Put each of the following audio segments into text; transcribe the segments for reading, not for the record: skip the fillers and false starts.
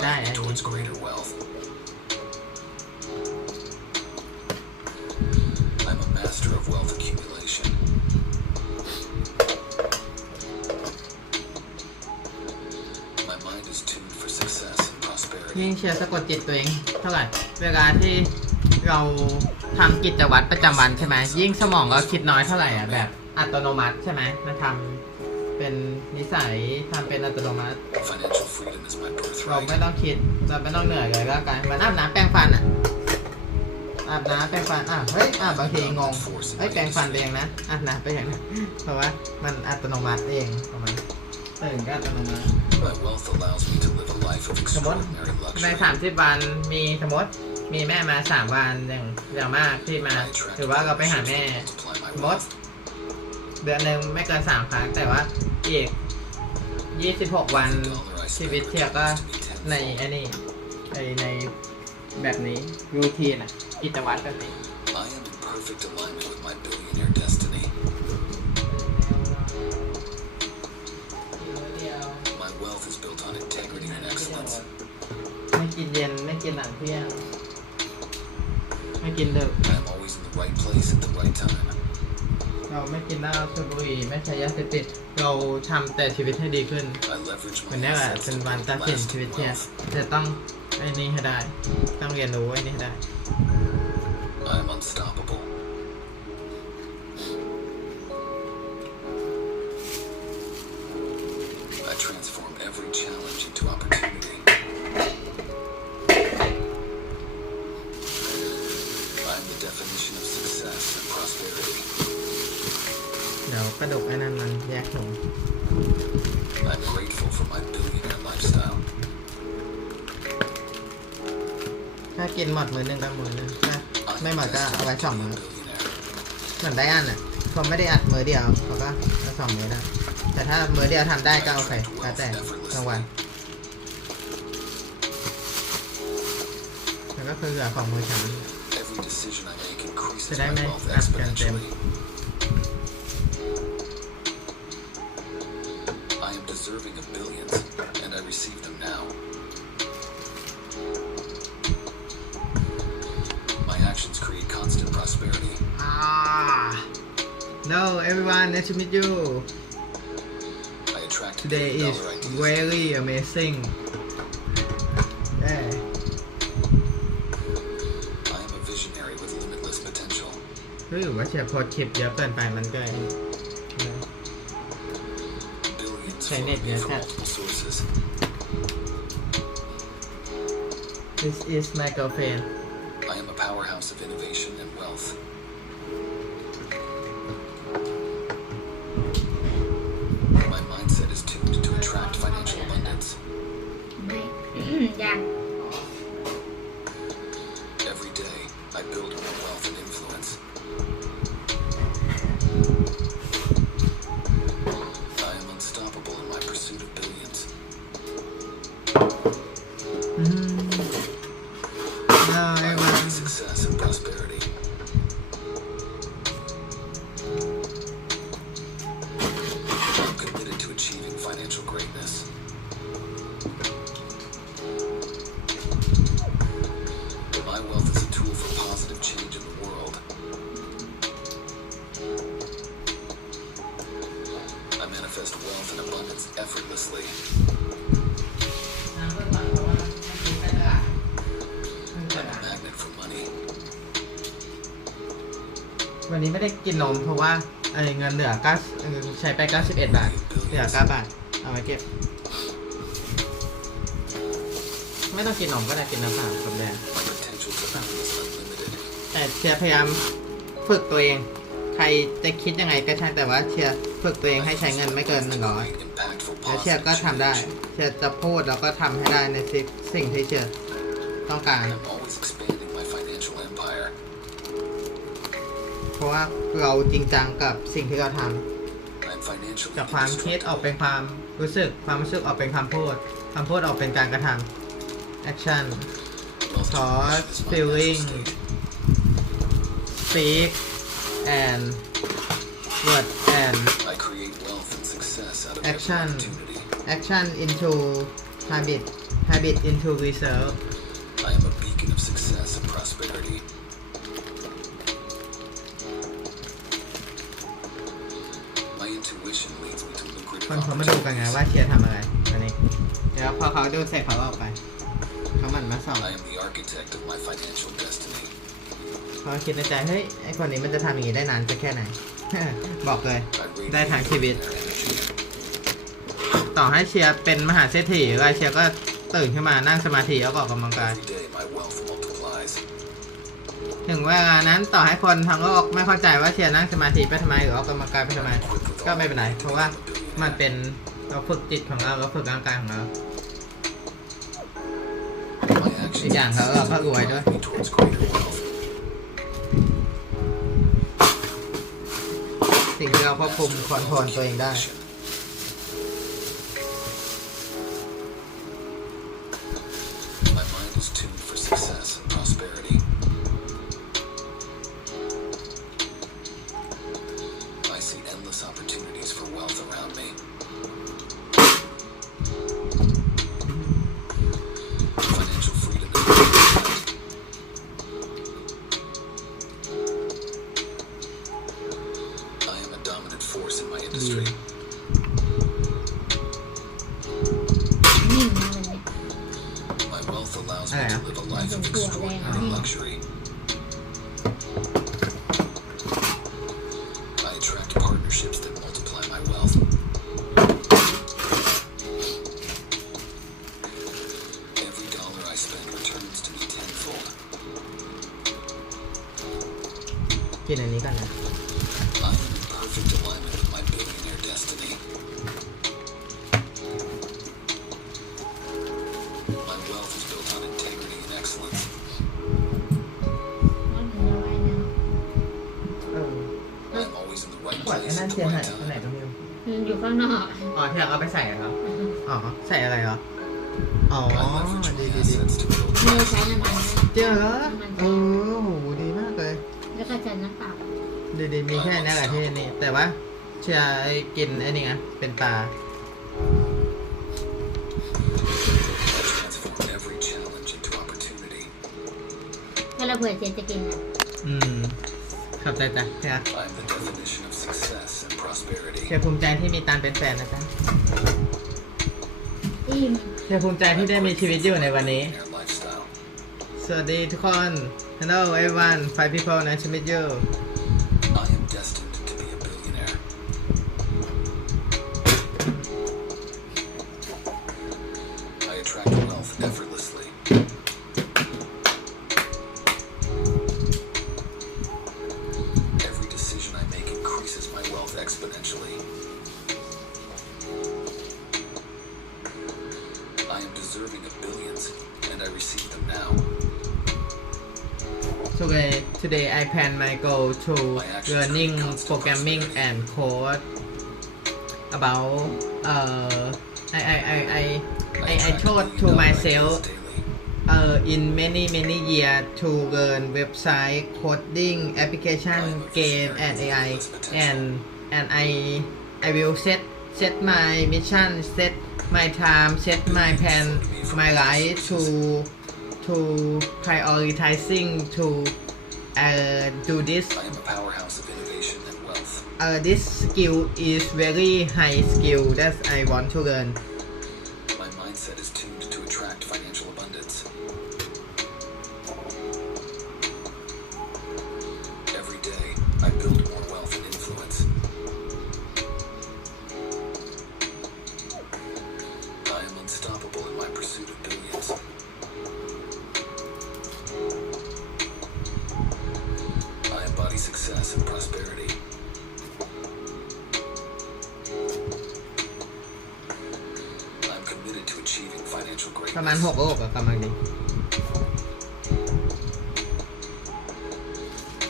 drive me towards greater wealth. I'm a master of wealth accumulation. My mind is tuned for success and prosperity. ยิ่งเชียร์สะกดจิตตัวเองเท่าไหร่เวลาที่เราทำกิจวัตรประจำวันใช่ไหมยิ่งสมองเราคิดน้อยเท่าไหร่อ่ะแบบอัตโนมัติใช่ไหมมันทำเป็นนิสัยทำเป็นอัตโนมัติ Financial freedom is my เรา birthright. ไม่ต้องคิดเราไม่ต้องเหนื่อยเลยก็การมันอาบน้ำแปรงฟันอ่ะอาบน้ำแปรงฟันเฮ้ยบางทีงงเฮ้ยแปรงฟันเองนะอาบน้ำไปอย่างนั้นเพราะว่ามันอัตโนมัติเองประมาณตื่นก็อัตโนมัติ My wealth allows me to live a life of สมมติ extraordinary ใน luxury. 30 วันมีสมมติมีแม่มา3 วันอย่างมากที่มาหรือว่าเราไปหาแม่ Multiply my สมมติ wealth. เดือนหนึ่งไม่เกิน3 ครั้งแต่ว่าอีก26 วัน Every dollar I ชี spend วิตเทียบก็ returns to me ใน tenfold. อันนี้ในแบบนี้รูทีนกิจวัตรแบบนี้ I am in perfect alignment with my billionaire destiny. My wealth is built on integrity and excellence. ไม่กินเย็นไม่กินหลังเที่ยงไม่กินดึก I am always in the right place at the right time. เราไม่กินเหล้าสูบบุหรี่ไม่ใช้ยาเสพติดเราทำแต่ชีวิตให้ดีขึ้น I leverage วัน my นี้แหละ assets เป็น to วัน build ตัดสินชี lasting วิตเนี่ย wealth. จะต้องไอ้นี่ให้ได้ ต้องเรียนรู้ไอ้นี่ให้ได้ I am unstoppable. I transform every challenge into opportunity. I am the definition of success and prosperity. เดี๋ยวกระดกไอ้นั่นมันแยกถุง I'm grateful for my billionaire lifestyle. ถ้ากินหมดมื้อหนึงก็มื้อหนึงถ้า I ไม่หมด am ก็เอาไว้ destined 2 to be มื้อ a billionaire. เหมือนได้อันผมไม่ได้อัดมื้อเดียวเขาก็เอา2 มื้อได้แต่ถ้ามื้อเดียวทำได้ก็โอเคแล้วแต่กลางวันแล้วก็คือเหลือของมื้อเช้า Every decision I make increases Did I my make wealth that exponentially. I am deserving of billions, and I receive them now. My actions create constant prosperity. No everyone nice to meet you I attract today is billion-dollar ideas. very amazing yeah I am a visionary with limitless potential. หรือว่าเชียร์โพสคลิปเยอะเกินไปมันก็ Billions Okay, flow Nick, to me yes, from sir. multiple sources. This is my girlfriend I am a powerhouse of innovation and wealth. My mindset is tuned to attract financial abundance. ยัง Every day, I build more wealth and influence. I am unstoppable in my pursuit of billions. No I everyone want success and prosperity. I'm committed to achieving financial greatness. My wealth is a tool for positive change in the world. I manifest wealth and abundance effortlessly. I'm a magnet for money. วันนี้ไม่ได้กินนมเพราะว่าเงินเหลือใช้ไป91 บาทเหลือ9 บาทเอาไว้เก็บไม่ต้องกินนมก็ได้กินน้ำเปล่ากับแดง My potential to earn is unlimited. แต่เชียร์พยายามฝึกตัวเองใครจะคิดยังไงก็ใช่แต่ว่าเชียร์ฝึกตัวเองให้ใช้เงินไม่เกิน100 Create impactful แล้วเชียร์ positive ก็ทำได้ change. เชียร์จะพูดแล้วก็ทำให้ได้ในสิ่งที่เชียร์ต้องการ I'm always expanding my financial empire. เพราะว่าเราจริงจังกับสิ่งที่เราทำ I'm financially จากความคิดออกเป็น indestructible. ความรู้สึกออกเป็นคำพูดออกเป็นการกระทำ action Wealth thought generation is my feeling natural state. speak and word and I create wealth and success out of Action. every opportunity. action into habit into reserve I am a beacon of success and prosperity. My intuition leads me to ค lucrative นเขามาดูกันไง opportunities. ว่าเชียร์ทำอะไรตอนนี้เดี๋ยวพอเขาดูเสร็จเขาก็ออกไปเขาหมั่นมาส่อง I am the architect of my financial destiny. เขาคิดในใจเฮ้ยไอคนนี้มันจะทำอย่างนี้ได้นานจะแค่ไหน บอกเลย I ได้ radiate ทางชีวิต their energy. ต่อให้เชียร์เป็นมหาเศรษฐีอะไรเชียร์ก็ตื่นขึ้นมานั่งสมาธิแล้วก็ออกกำลังกาย Every day my wealth multiplies. ถึงเวลานั้นต่อให้คนทั้งโลกไม่เข้าใจว่าเชียร์นั่งสมาธิไปทำไมหรือออกกำลังกายไปทำไม ก็ไม่เป็นไรเพราะว่ามันเป็นเราฝึกจิตของเราเราฝึกร่างกายของเรา My actions อีกอย่างเราก็รวยด้วย drive me towards greater wealth. สิ่งที่เราควบคุมคอนโทรลตัวเองได้ My mind is tuned for success and prosperity. I see endless opportunities for wealth around me. Financial freedom is my birthright. I am a dominant force in my industry. นิ่งมากเลย My wealth allows me Ah, to live a life of extraordinary luxury. I attract partnerships that multiply my wealth. Every dollar I spend returns to me tenfold. กินอันนี้กันนะ I am in perfect alignment with my billionaire destiny. My wealth is built on integrity and excellence. ว่าหนูจะว่ายน้ เออ I am always in the right ขวดไอ้ place นั่น at เชีย the ร์หาย right ไปไหน time. ตรงนี้ ำมันอยู่ข้างนอก อ๋อที่เราเอาไปใส่เหรออ๋อใส่อะไรเหรออ๋อ I leverage ดี my ดีดี assets to build ไม่ได้ใช้น้ำมันนะ เจอเหรอเออโหดีมากเลย แล้วก็ใช้น้ำเปล่า ดีๆมีแค่นี้แหละที่นี่แต่ว่าเชียร์กินไอ้นี่ไงเป็นปลา I transform every challenge into opportunity. ถ้าเราเผื่อเจนจะกินอ่ะ อืมขอบใจจ้ะเชียร์ I am the definition of success and prosperity. เชียร์ภูมิใจที่มีตานเป็นแฟนนะจ๊ะ อิ่ม เชียร์ภูมิใจที่ได้มีชีวิตอยู่ในวันนี้ Billionaire lifestyle. สวัสดีทุกคน Hello everyone 5 people nice to meet you I am destined to be a billionaire. I attract wealth effortlessly. Every decision I make increases my wealth exponentially. I am deserving of billions, and I receive them now. Today I plan my goal to learning programming and code about I told to myself in many years to learn website coding application game and AI and I will set my mission set my time set my plan my life to prioritizing to do this I am a powerhouse of innovation and wealth. this skill is very high skill that I want to learn My mindset is tuned to attract financial abundance. Every day, I build more wealth and influence. I am unstoppable in my pursuit of billions. I embody success and prosperity. I'm committed to achieving financial ประมาณ greatness. 6 โลกอะกำลังดี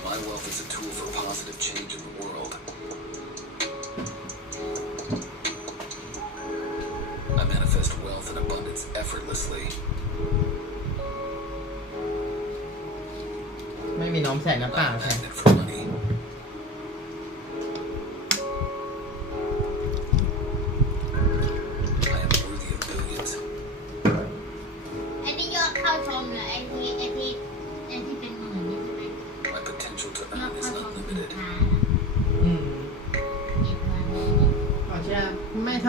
My wealth is a tool for positive change in the world. I manifest wealth and abundance effortlessly. ไม่มีน้องใส่น้ำเปล่า I'm a ใช่ magnet for money. I am worthy of billions.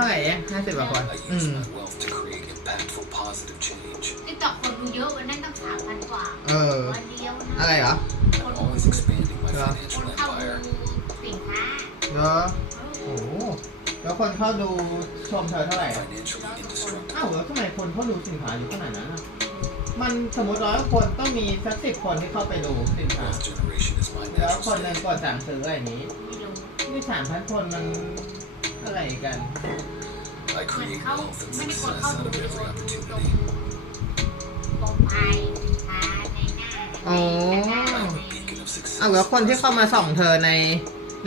ท่าไหร่เอง50 กว่าคน I use my wealth to create impactful, positive change. ติ๊กต็อกคนดูเยอะวันนั้นตั้ง3,000 กว่า วันเดียวนะ อะไรเหรอ I'm always expanding my ค financial นเข้า empire. ดูสินค้า เหรอโอ้โหแล้วคนเข้าดูชมเธอเท่าไหร่ Financially indestructible. อ้าวแล้วทำไมคนเขาดูสินค้าอยู่ขนาดนั้นอ่ะมันสมมติ100 คนต้องมีสัก10 คนที่เข้าไปดูสินค้า Wealth generation is my แล้ว natural คนหนึง state. กดสั่งซื้ออะไรอย่างนี้ ไม่รู้ นี่3,000 คนมันอะไรกัน I create wealth and success out of every opportunity. โปรไฟล์สินค้าในหน้า อ๋อ I'm a beacon of success. เอาแล้วคนที่เข้ามาส่องเธอใ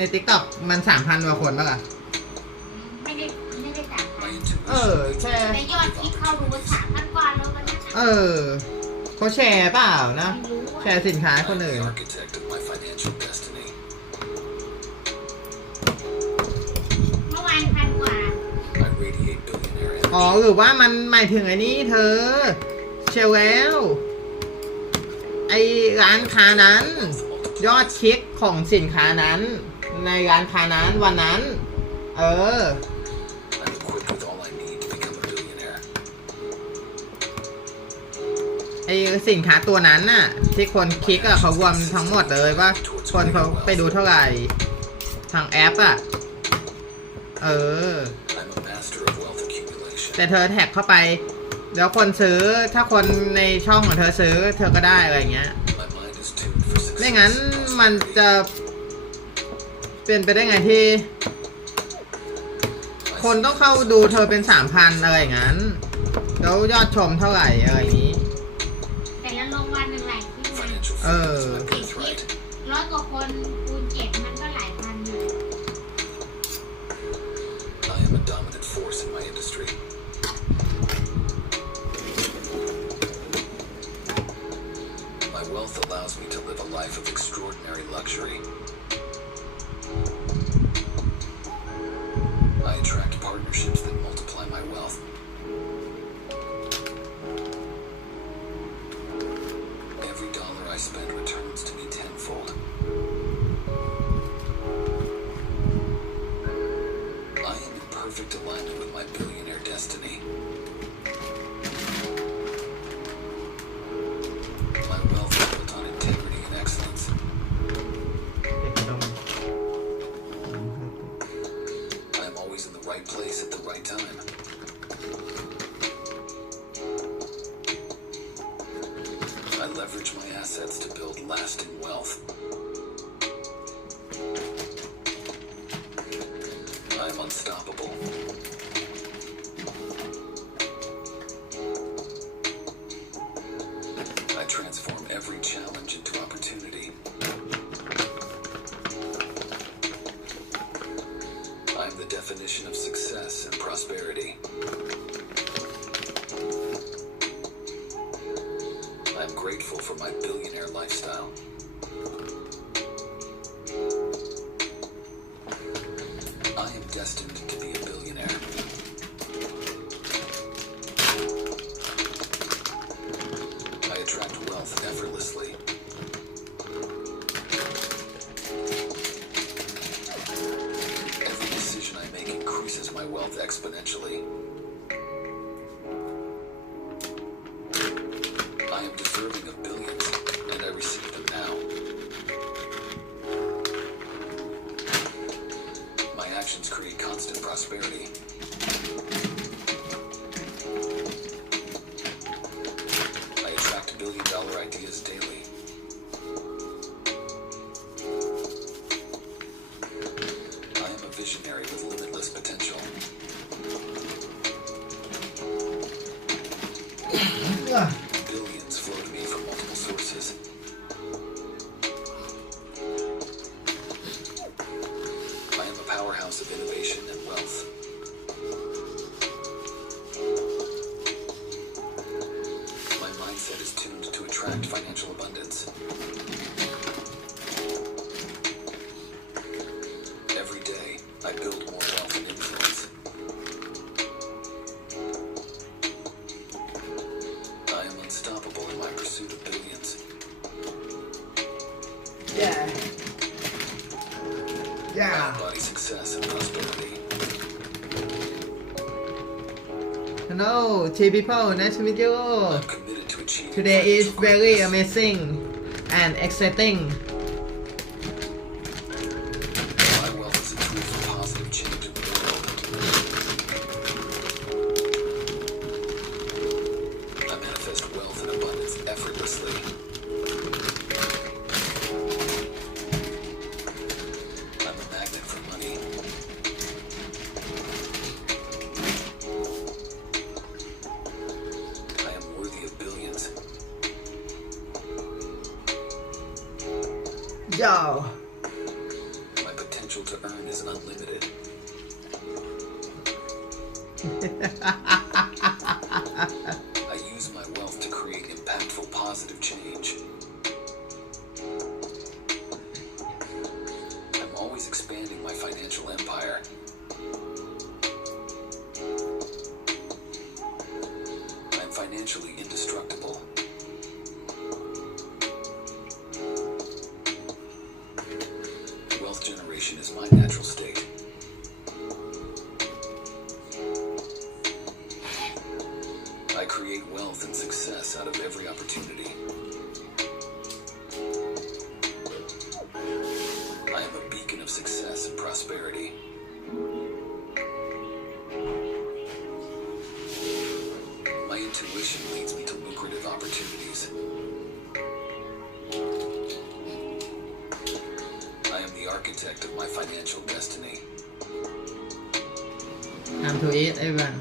น TikTok มัน 3,000 กว่าคนป่ะล่ะ ไม่ได้ My 3,000 intuition. แชร์ แต่ยอดที่เข้าดู3,000 กว่าแล้ววันนั้น เขาแชร์เปล่านะ ไม่รู้ แชร์สินค้าให้คน I'm อื่น the architect of my financial destiny. เมื่อวาน1,000 กว่า I radiate billionaire อ๋อ energy. หรือว่ามันหมายถึงไอ้นี่เธอ เชลแล้วไอ้ร้านค้านั้น ยอดคลิกของสินค้านั้น ในร้านค้านั้นวันนั้น I'm equipped with all I need to become a billionaire. ไอ้สินค้าตัวนั้นน่ะ ที่คนคลิกอะเขารวมทั้งหมดเลยว่าคนเขาไปดูเท่าไหร่ทางแอปอะI'm a master of wealth accumulation. แต่เธอแท็กเข้าไป แล้วคนซื้อถ้าคนในช่องของเธอซื้อ เธอก็ได้อะไรเงี้ย My mind is tuned for success. ไม่งั้น and มัน prosperity. จะเป็นไปได้ไงที่ I คน see ต้องเข้าดูเธอเป็น 3,000 อะไรอย่างนั้น แล้วยอดชมเท่าไหร่อะไรอย่างนี้ แต่ละรางวัลหนึ่งหลายที่นะ financial freedom is my ติดคลิป birthright. 100 กว่าคนคูณ 7 มันก็หลายพันเลย I am a dominant force in my industry. My wealth allows me to live a life of extraordinary luxury. I attract partnerships that multiply my wealth. Every dollar I spend returns to me tenfold. I am in perfect alignment with my billionaire destiny. My wealth is built on integrity and excellence. I am always in the right place at the right time. I leverage my assets to build lasting wealth. I am unstoppable. I transform every challenge into opportunity. I am the definition of success and prosperity. I am grateful for my billionaire lifestyle. I am destined to be a billionaire. I attract wealth effortlessly. Every decision I make increases my wealth exponentially. I am deserving of billions, and I receive them now. My actions create constant prosperity. I attract billion-dollar ideas daily. I am a visionary with limitless potential. Billions flow to me from multiple sources. I am a powerhouse of innovation and wealth. My mindset is tuned to attract financial abundance. Every day, I build more wealth and influence. I am unstoppable in my pursuit of billions. yeah I embody success and prosperity. Hello, T people, nice to meet you. I'm committed to achieving Today is financial very greatness. amazing and exciting. My wealth is a tool for positive change in the world. I manifest wealth and abundance effortlessly. I'm a magnet for money. I am worthy of billions. Yo. My potential to earn is unlimited. I use my wealth to create impactful positive change. I'm always expanding my financial empire. I'm financially indestructible. Wealth generation is my natural state. I create wealth and success out of every opportunity. I am a beacon of success and prosperity. My intuition leads me to lucrative opportunities. I am the architect of my financial destiny. Time to eat, everyone.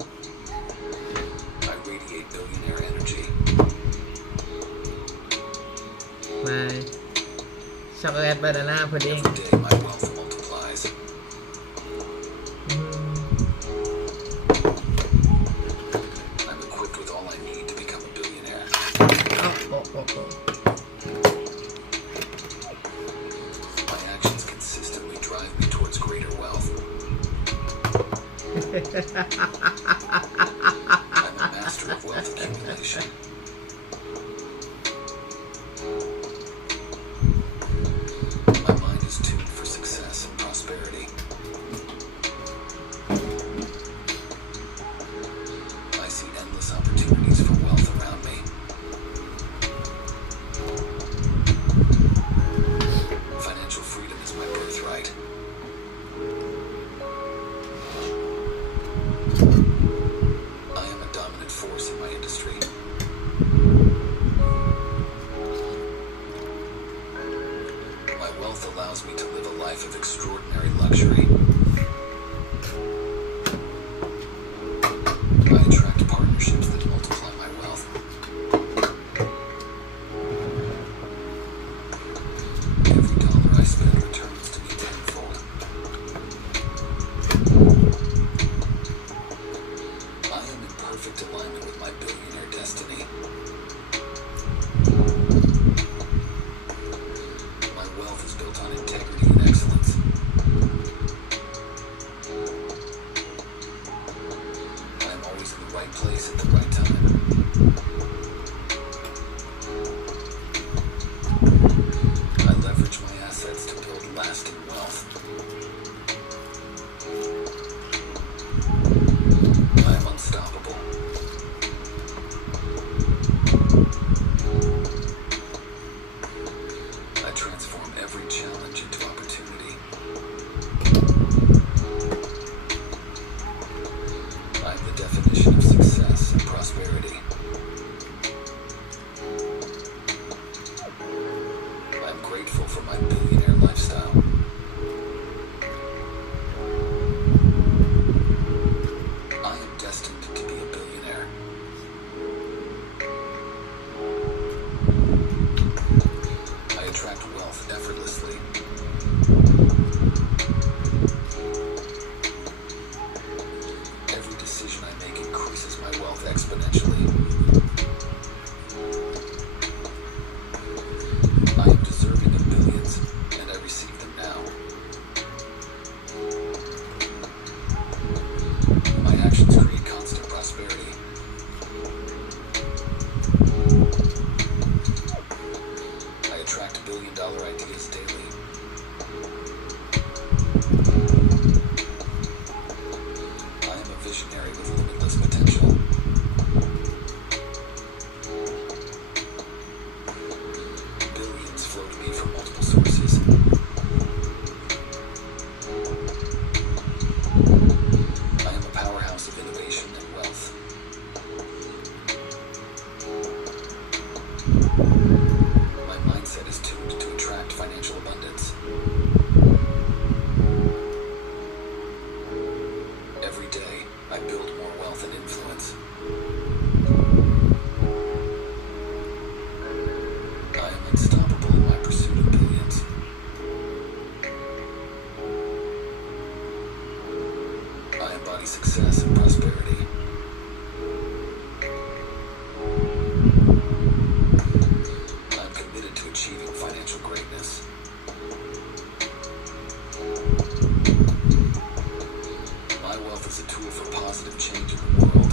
I radiate billionaire energy. My chocolate banana pudding. Every day my wealth multiplies. I'm equipped with all I need to become a billionaire. Oh. My actions consistently drive me towards greater wealth. I'm a master of wealth accumulation. My mind is tuned for success and prosperity. I see endless opportunities for wealth around me. Financial freedom is my birthright. I am a dominant force in my industry. My wealth allows me to live a life of extraordinary luxury. I attract partnerships that multiply my wealth. Every dollar I spend returns to me tenfold. I am in perfect alignment with my billionaire destiny. My wealth is built on integrity and excellence. I am always in the right place at the right time. I leverage my assets to build lasting wealth. I am unstoppable. I transform every challenge into opportunity. I am the definition of success and prosperity. I am grateful for my billionaire lifestyle. be success and prosperity. I'm committed to achieving financial greatness. My wealth is a tool for positive change in the world.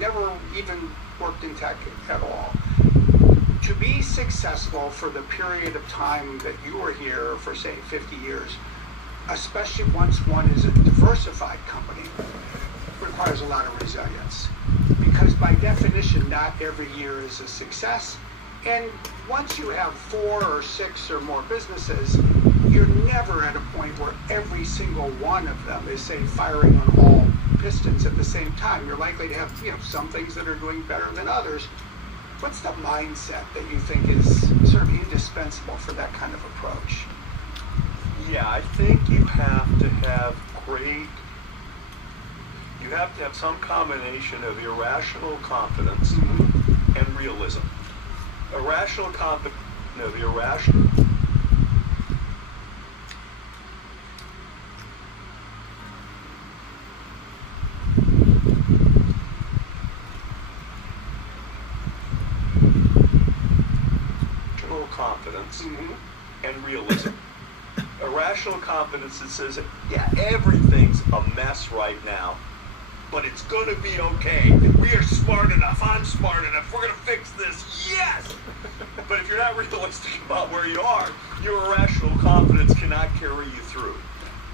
Never even worked in tech at all. To be successful for the period of time that you were here for, say, 50 years, especially once one is a diversified company, requires a lot of resilience. Because by definition, not every year is a success. And once you have 4 or 6 or more businesses, you're never at a point where every single one of them is, say, firing on all pistons at the same time. You're likely to have, some things that are doing better than others. What's the mindset that you think is sort of indispensable for that kind of approach? Yeah, I think you have to have some combination of irrational confidence and realism. Irrational confidence, the irrational. Confidence and realism. Irrational confidence that says, yeah, everything's a mess right now, but it's going to be okay. We are smart enough. I'm smart enough. We're going to fix this. Yes! But if you're not realistic about where you are, your irrational confidence cannot carry you through.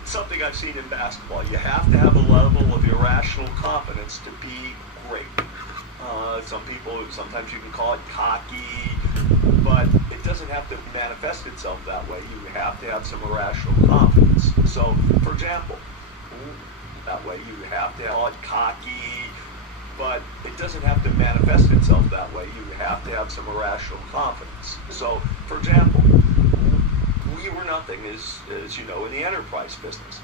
It's something I've seen in basketball. You have to have a level of irrational confidence to be great. Sometimes you can call it cocky, but it doesn't have to manifest itself that way. You have to have some irrational confidence. So, for example, that way you have to call it cocky, but it doesn't have to manifest itself that way. You have to have some irrational confidence. So, for example, we were nothing, as you know, in the enterprise business.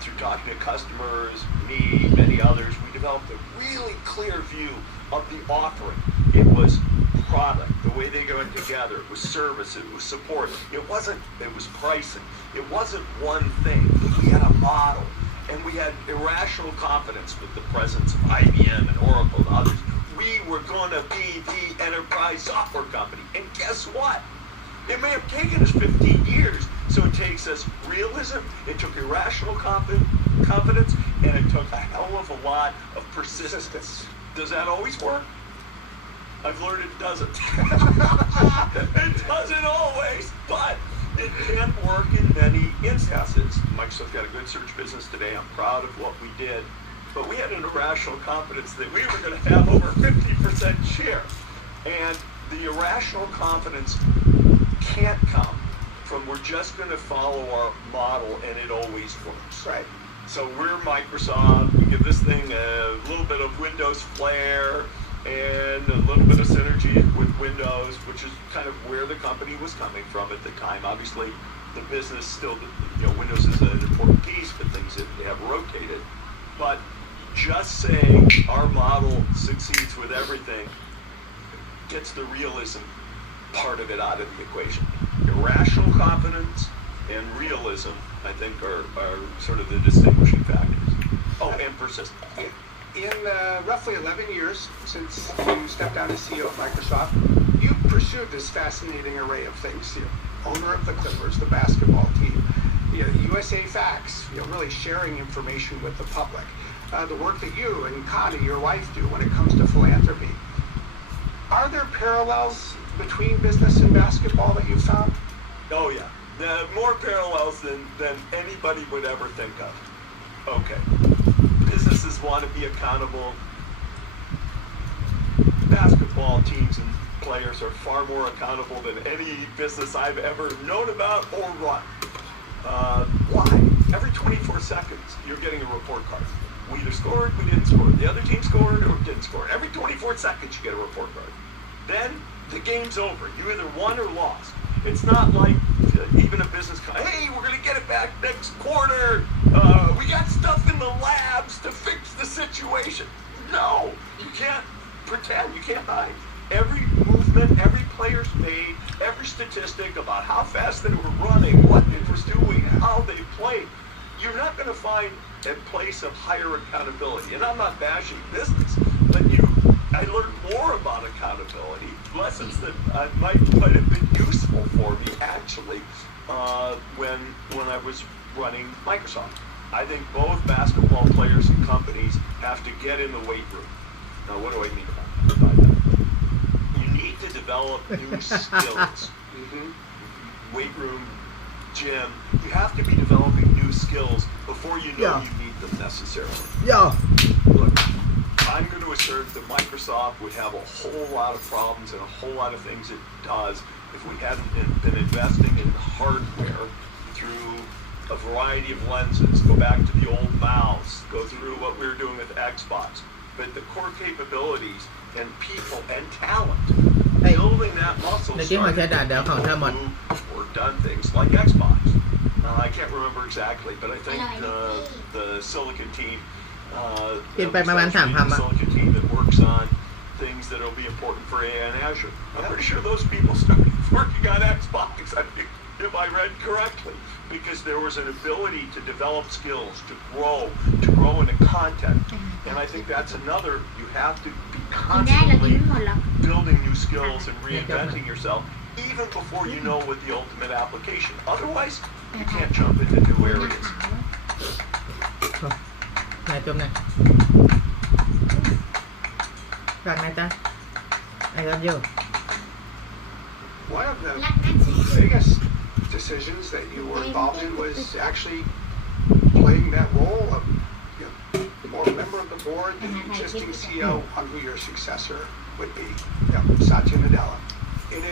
Through talking to customers, me, many others, we developed a really clear view of the offering. It was product, the way they go in together, it was service, it was support, it was pricing, it wasn't one thing. We had a model, and we had irrational confidence with the presence of IBM and Oracle and others. We were going to be the enterprise software company, and guess what? It may have taken us 15 years, so it takes us realism, it took irrational confidence, and it took a hell of a lot of persistence. Does that always work? I've learned it doesn't. It doesn't always, but it can work in many instances. Microsoft got a good search business today. I'm proud of what we did. But we had an irrational confidence that we were going to have over 50% share. And the irrational confidence can't come from we're just going to follow our model and it always works. Right. So we're Microsoft. We give this thing a little bit of Windows flair and a little bit of synergy with Windows, which is kind of where the company was coming from at the time. Obviously, the business still, Windows is an important piece, but things have rotated. But just saying our model succeeds with everything gets the realism part of it out of the equation. Irrational confidence and realism, I think, are sort of the distinguishing factors. Oh, and persistence. In roughly 11 years since you stepped down as CEO of Microsoft, you pursued this fascinating array of things. Owner of the Clippers, the basketball team, USA Facts, really sharing information with the public. The work that you and Connie, your wife, do when it comes to philanthropy. Are there parallels between business and basketball that you found? Oh, yeah. More parallels than anybody would ever think of. Okay. Businesses want to be accountable. Basketball teams and players are far more accountable than any business I've ever known about or run. Why? Every 24 seconds, you're getting a report card. We either scored, we didn't score. The other team scored or didn't score. Every 24 seconds, you get a report card. Then the game's over. You either won or lost. It's not like even a business, hey, we're going to get it back next quarter. We got stuff in the labs to fix the situation. No, you can't pretend. You can't hide. Every movement meant every player's made, every statistic about how fast they were running, what they were doing, how they played. You're not going to find a place of higher accountability. And I'm not bashing business, but I learned more about accountability, lessons that might have been useful for me actually when I was running Microsoft. I think both basketball players and companies have to get in the weight room. Now, what do I mean by that? You need to develop new skills. Weight room, gym. You have to be developing new skills before you know you need them necessarily. Yo. Look, I'm going to assert that Microsoft would have a whole lot of problems and a whole lot of things it does if we hadn't been investing in hardware through a variety of lenses. Go back to the old mouse, go through what we were doing with Xbox. But the core capabilities and people and talent, Hey. building that muscle, ในที่หัวใจด่าเดี๋ยวของเธอหมด or done things like Xbox. I can't remember exactly, but I think the Silicon team, เปลี่ยนไปประมาณ essentially 3,000 the อะ Silicon team that works on things that will be important for AI and Azure. I'm pretty sure those people started working on Xbox. I think, if I read correctly, because there was an ability to develop skills, to grow into content, and I think that's another. You have to be กินได้เรากิน constantly ไม่หมดหรอก building new skills and reinventing yourself, even before you know what the ultimate application. Otherwise, you can't jump into new หน้า areas. ขาว ไหนจมไหนฝากไหนจ๊ะ I love you One of the รักนั่นสิ biggest decisions that you were involved in was actually playing that role of more member of the board, the existing CEO, on who your successor would be. Satya Nadella, an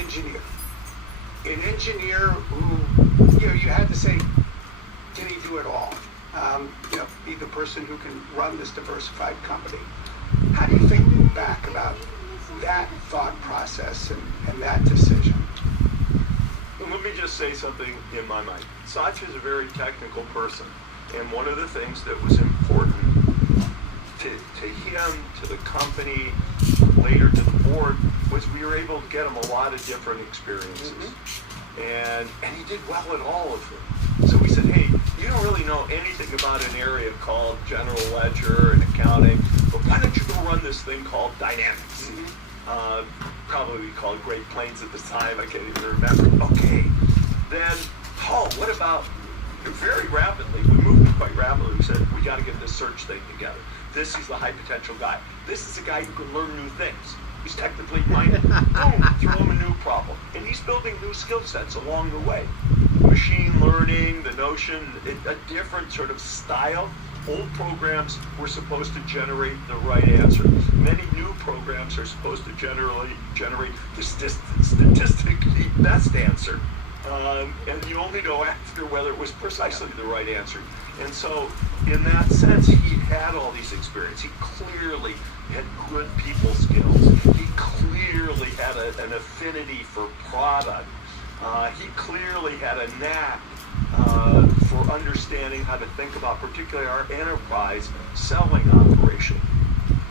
engineer who you had to say, can he do it all? Be the person who can run this diversified company. How do you think back about that thought process and that decision? Well, let me just say something in my mind. Satya is a very technical person, and one of the things that was important to him, to the company, later to the board, was we were able to get him a lot of different experiences. And he did well at all of them. So we said, hey, you don't really know anything about an area called general ledger and accounting, but why don't you go run this thing called Dynamics? Probably we called Great Plains at the time, I can't even remember. Okay, then, what about, very rapidly, we moved quite rapidly, we said, we got to get this search thing together. This is the high potential guy. This is a guy who can learn new things. He's technically minded. Boom, throw him a new problem. And he's building new skill sets along the way. Machine learning, the notion, a different sort of style. Old programs were supposed to generate the right answer. Many new programs are supposed to generate the statistically best answer. And you only know after whether it was precisely the right answer. And so, in that sense, he had all these experiences. He clearly had good people skills. He clearly had an affinity for product. He clearly had a knack for understanding how to think about particularly our enterprise selling operation.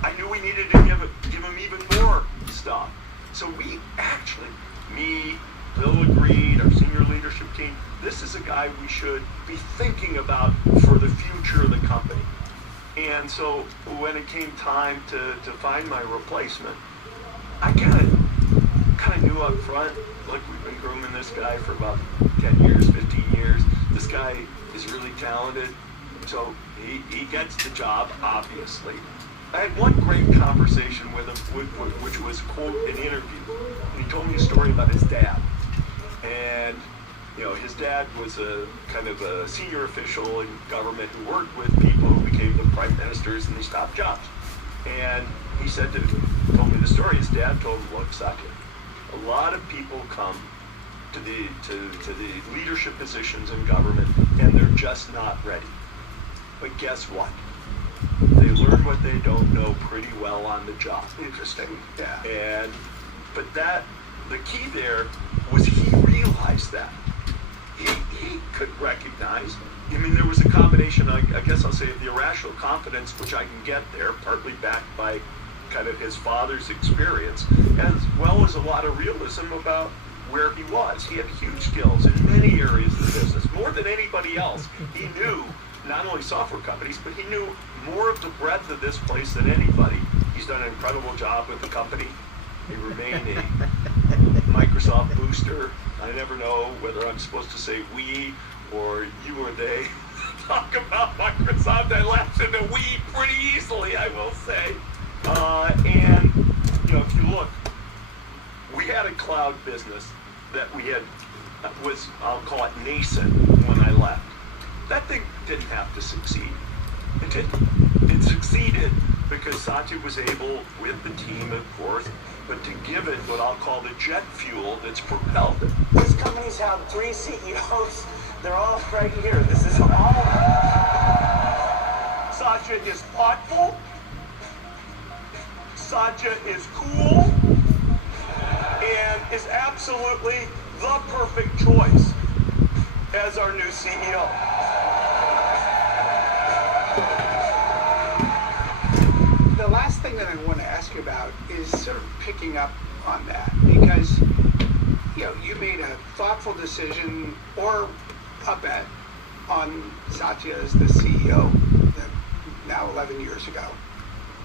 I knew we needed to give him even more stuff. So we actually, me, Bill agreed, our senior leadership team, this is a guy we should be thinking about for the future of the company. And so when it came time to find my replacement, I kind of knew up front, look, we've been grooming this guy for about 10 years, 15 years. This guy is really talented, so he gets the job, obviously. I had one great conversation with him, which was, quote, an interview. And he told me a story about his dad. And, his dad was a kind of a senior official in government who worked with people who became the prime ministers in these top jobs. And he told me the story. His dad told him, look, Satya, a lot of people come to the leadership positions in government and they're just not ready. But guess what? They learn what they don't know pretty well on the job. Interesting. Yeah. But the key there was he realized that. He could recognize. I mean, there was a combination, I guess I'll say, of the irrational confidence, which I can get there, partly backed by kind of his father's experience, as well as a lot of realism about where he was. He had huge skills in many areas of the business, more than anybody else. He knew not only software companies, but he knew more of the breadth of this place than anybody. He's done an incredible job with the company. He remained a Microsoft booster. I never know whether I'm supposed to say we or you or they. Talk about Microsoft, I lapse into we pretty easily, I will say. And, if you look, we had a cloud business that we had, was, I'll call it nascent when I left. That thing didn't have to succeed. It didn't. It succeeded because Satya was able, with the team, of course, but to give it what I'll call the jet fuel that's propelled it. These companies have 3 CEOs. They're all right here. This is all. Satya is thoughtful. Satya is cool. And is absolutely the perfect choice as our new CEO. The last thing that I want to ask you about is sort of picking up on that, because you made a thoughtful decision or a bet on Satya as the CEO now 11 years ago.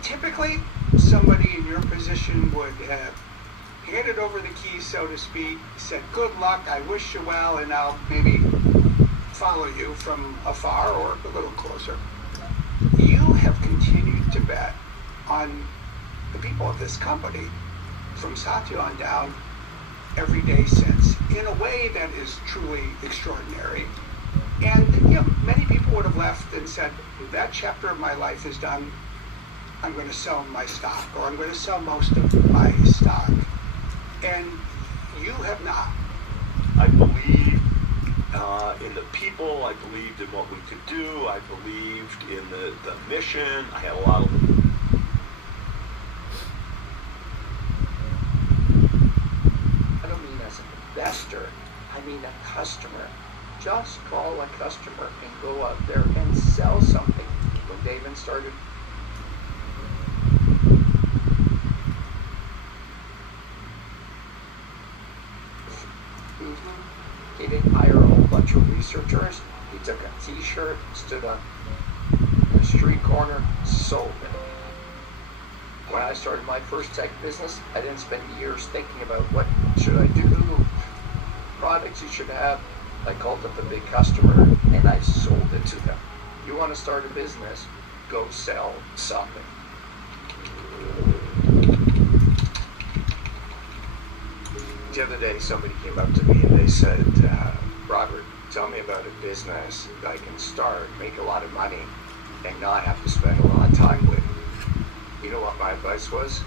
Typically, somebody in your position would have handed over the keys, so to speak, said, good luck, I wish you well, and I'll maybe follow you from afar or a little closer. You have continued to bet on the people of this company from Satya on down every day since, in a way that is truly extraordinary. And many people would have left and said, that chapter of my life is done, I'm going to sell my stock, or I'm going to sell most of my stock. And you have not. I believed in the people. I believed in what we could do. I believed in the mission. I had a lot of... I don't mean as an investor. I mean a customer. Just call a customer and go out there and sell something. When David started... He didn't hire a whole bunch of researchers. He took a t-shirt, stood up in a street corner, sold it. When I started my first tech business, I didn't spend years thinking about what should I do, products you should have. I called up a big customer and I sold it to them. You want to start a business, go sell something. The other day, somebody came up to me and they said, Robert, tell me about a business that I can start, make a lot of money, and not have to spend a lot of time with. You know what my advice was?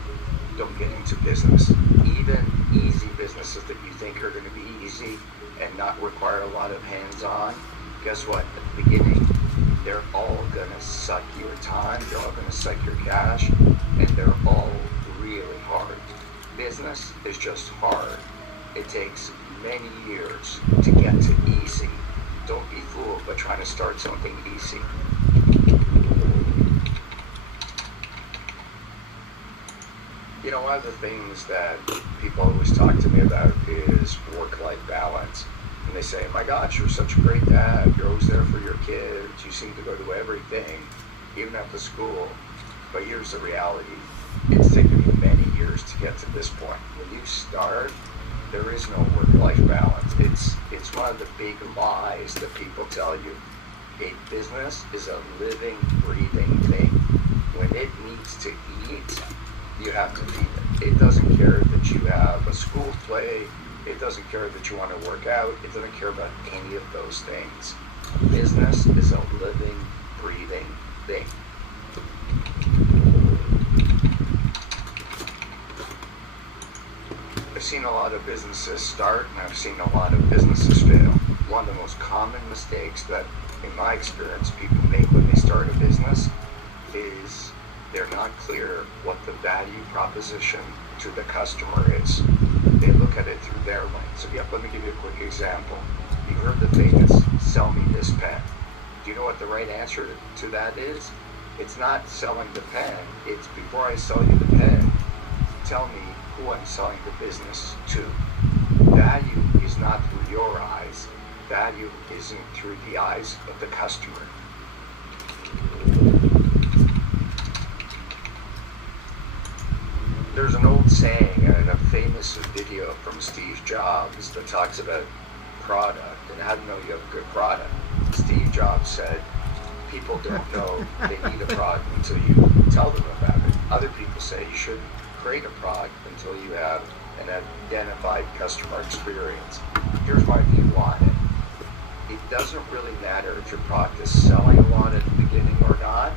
Don't get into business. Even easy businesses that you think are going to be easy and not require a lot of hands-on, guess what? At the beginning, they're all going to suck your time, they're all going to suck your cash, and they're all really hard. Business is just hard. It takes many years to get to easy. Don't be fooled by trying to start something easy. One of the things that people always talk to me about is work-life balance. And they say, my gosh, you're such a great dad. You're always there for your kids. You seem to go to everything, even after school. But here's the reality. It's taken me many years to get to this point. When you start, there is no work-life balance. It's one of the big lies that people tell you. A business is a living, breathing thing. When it needs to eat, you have to feed it. It doesn't care that you have a school play. It doesn't care that you want to work out. It doesn't care about any of those things. Business is a living, breathing thing. I've seen a lot of businesses start, and I've seen a lot of businesses fail. One of the most common mistakes that, in my experience, people make when they start a business is they're not clear what the value proposition to the customer is. They look at it through their lens. So, let me give you a quick example. You heard the famous, sell me this pen. Do you know what the right answer to that is? it's not selling the pen. It's before I sell you the pen, tell me who I'm selling the business to. Value is not through your eyes. Value isn't through the eyes of the customer. There's an old saying and a famous video from Steve Jobs that talks about product and how to know you have a good product. Steve Jobs said, people don't know they need a product until you tell them about it. Other people say you should create a product until you have an identified customer experience. Here's my view on it. It doesn't really matter if your product is selling a lot at the beginning or not.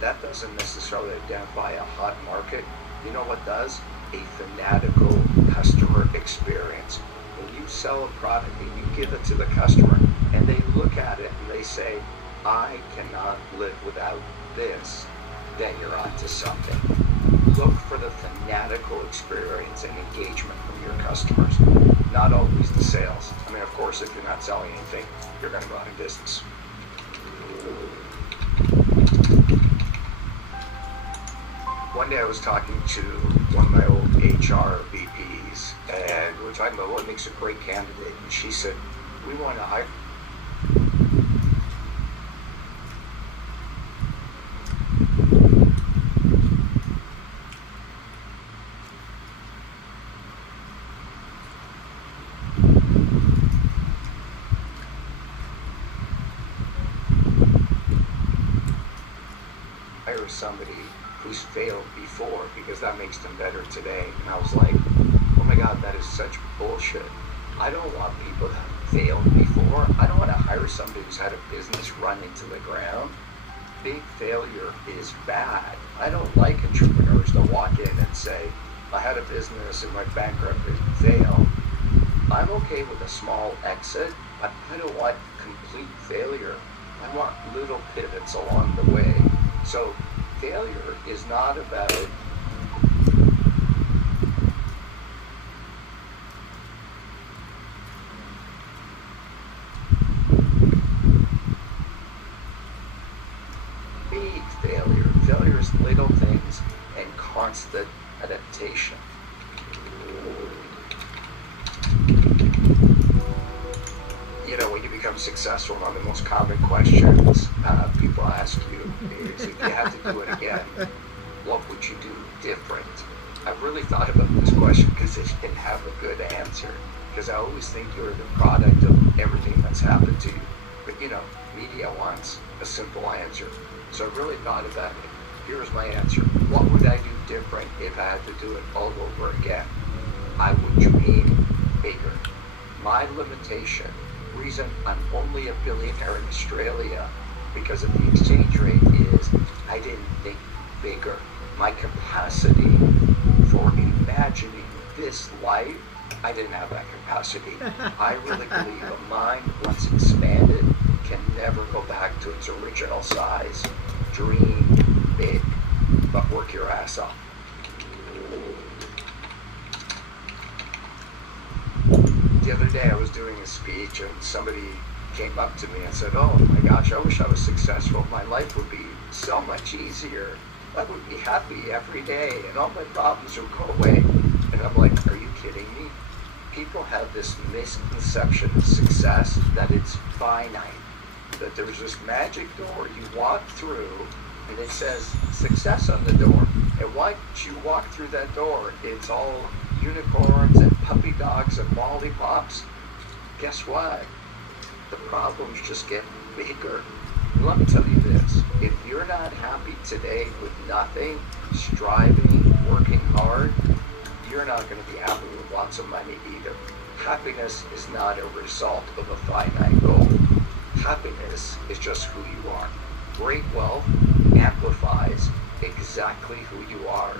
That doesn't necessarily identify a hot market. You know what does? A fanatical customer experience. When you sell a product and you give it to the customer and they look at it and they say, I cannot live without this, then you're onto something. Look for the fanatical experience and engagement from your customers, not always the sales. I mean, of course, if you're not selling anything, you're going to go out of business. One day I was talking to one of my old HR VPs, and we were talking about what makes a great candidate, and she said, we want to hire... somebody who's failed before because that makes them better today. And I was like, oh my God, that is such bullshit. I don't want people that have failed before. I don't want to hire somebody who's had a business run into the ground. Big failure is bad. I don't like entrepreneurs to walk in and say, I had a business and went bankrupt and failed. I'm okay with a small exit. I don't want complete failure. I want little pivots along the way. So failure is not about big failure. Failure is little things and constant adaptation. You know, when you become successful, one of the most common questions people ask you is, if you had to do it again, what would you do different? I've really thought about this question because it didn't have a good answer. Because I always think you're the product of everything that's happened to you. But you know, media wants a simple answer. So I really thought about it. Here's my answer. What would I do different if I had to do it all over again? I would dream bigger. My limitation, reason I'm only a billionaire in Australia because of the exchange rate, is I didn't think bigger. My capacity for imagining this life, I didn't have that capacity. I really believe a mind, once expanded, can never go back to its original size. Dream big, but work your ass off. The other day I was doing a speech and somebody came up to me and said, oh my gosh, I wish I was successful. My life would be so much easier. I would be happy every day and all my problems would go away. And I'm like, are you kidding me? People have this misconception of success that it's finite, that there's this magic door you walk through and it says success on the door. And once you walk through that door, it's all unicorns and puppy dogs and lollipops. Guess what? The problems just get bigger. And let me tell you this, if you're not happy today with nothing, striving, working hard, you're not going to be happy with lots of money either. Happiness is not a result of a finite goal. Happiness is just who you are. Great wealth amplifies exactly who you are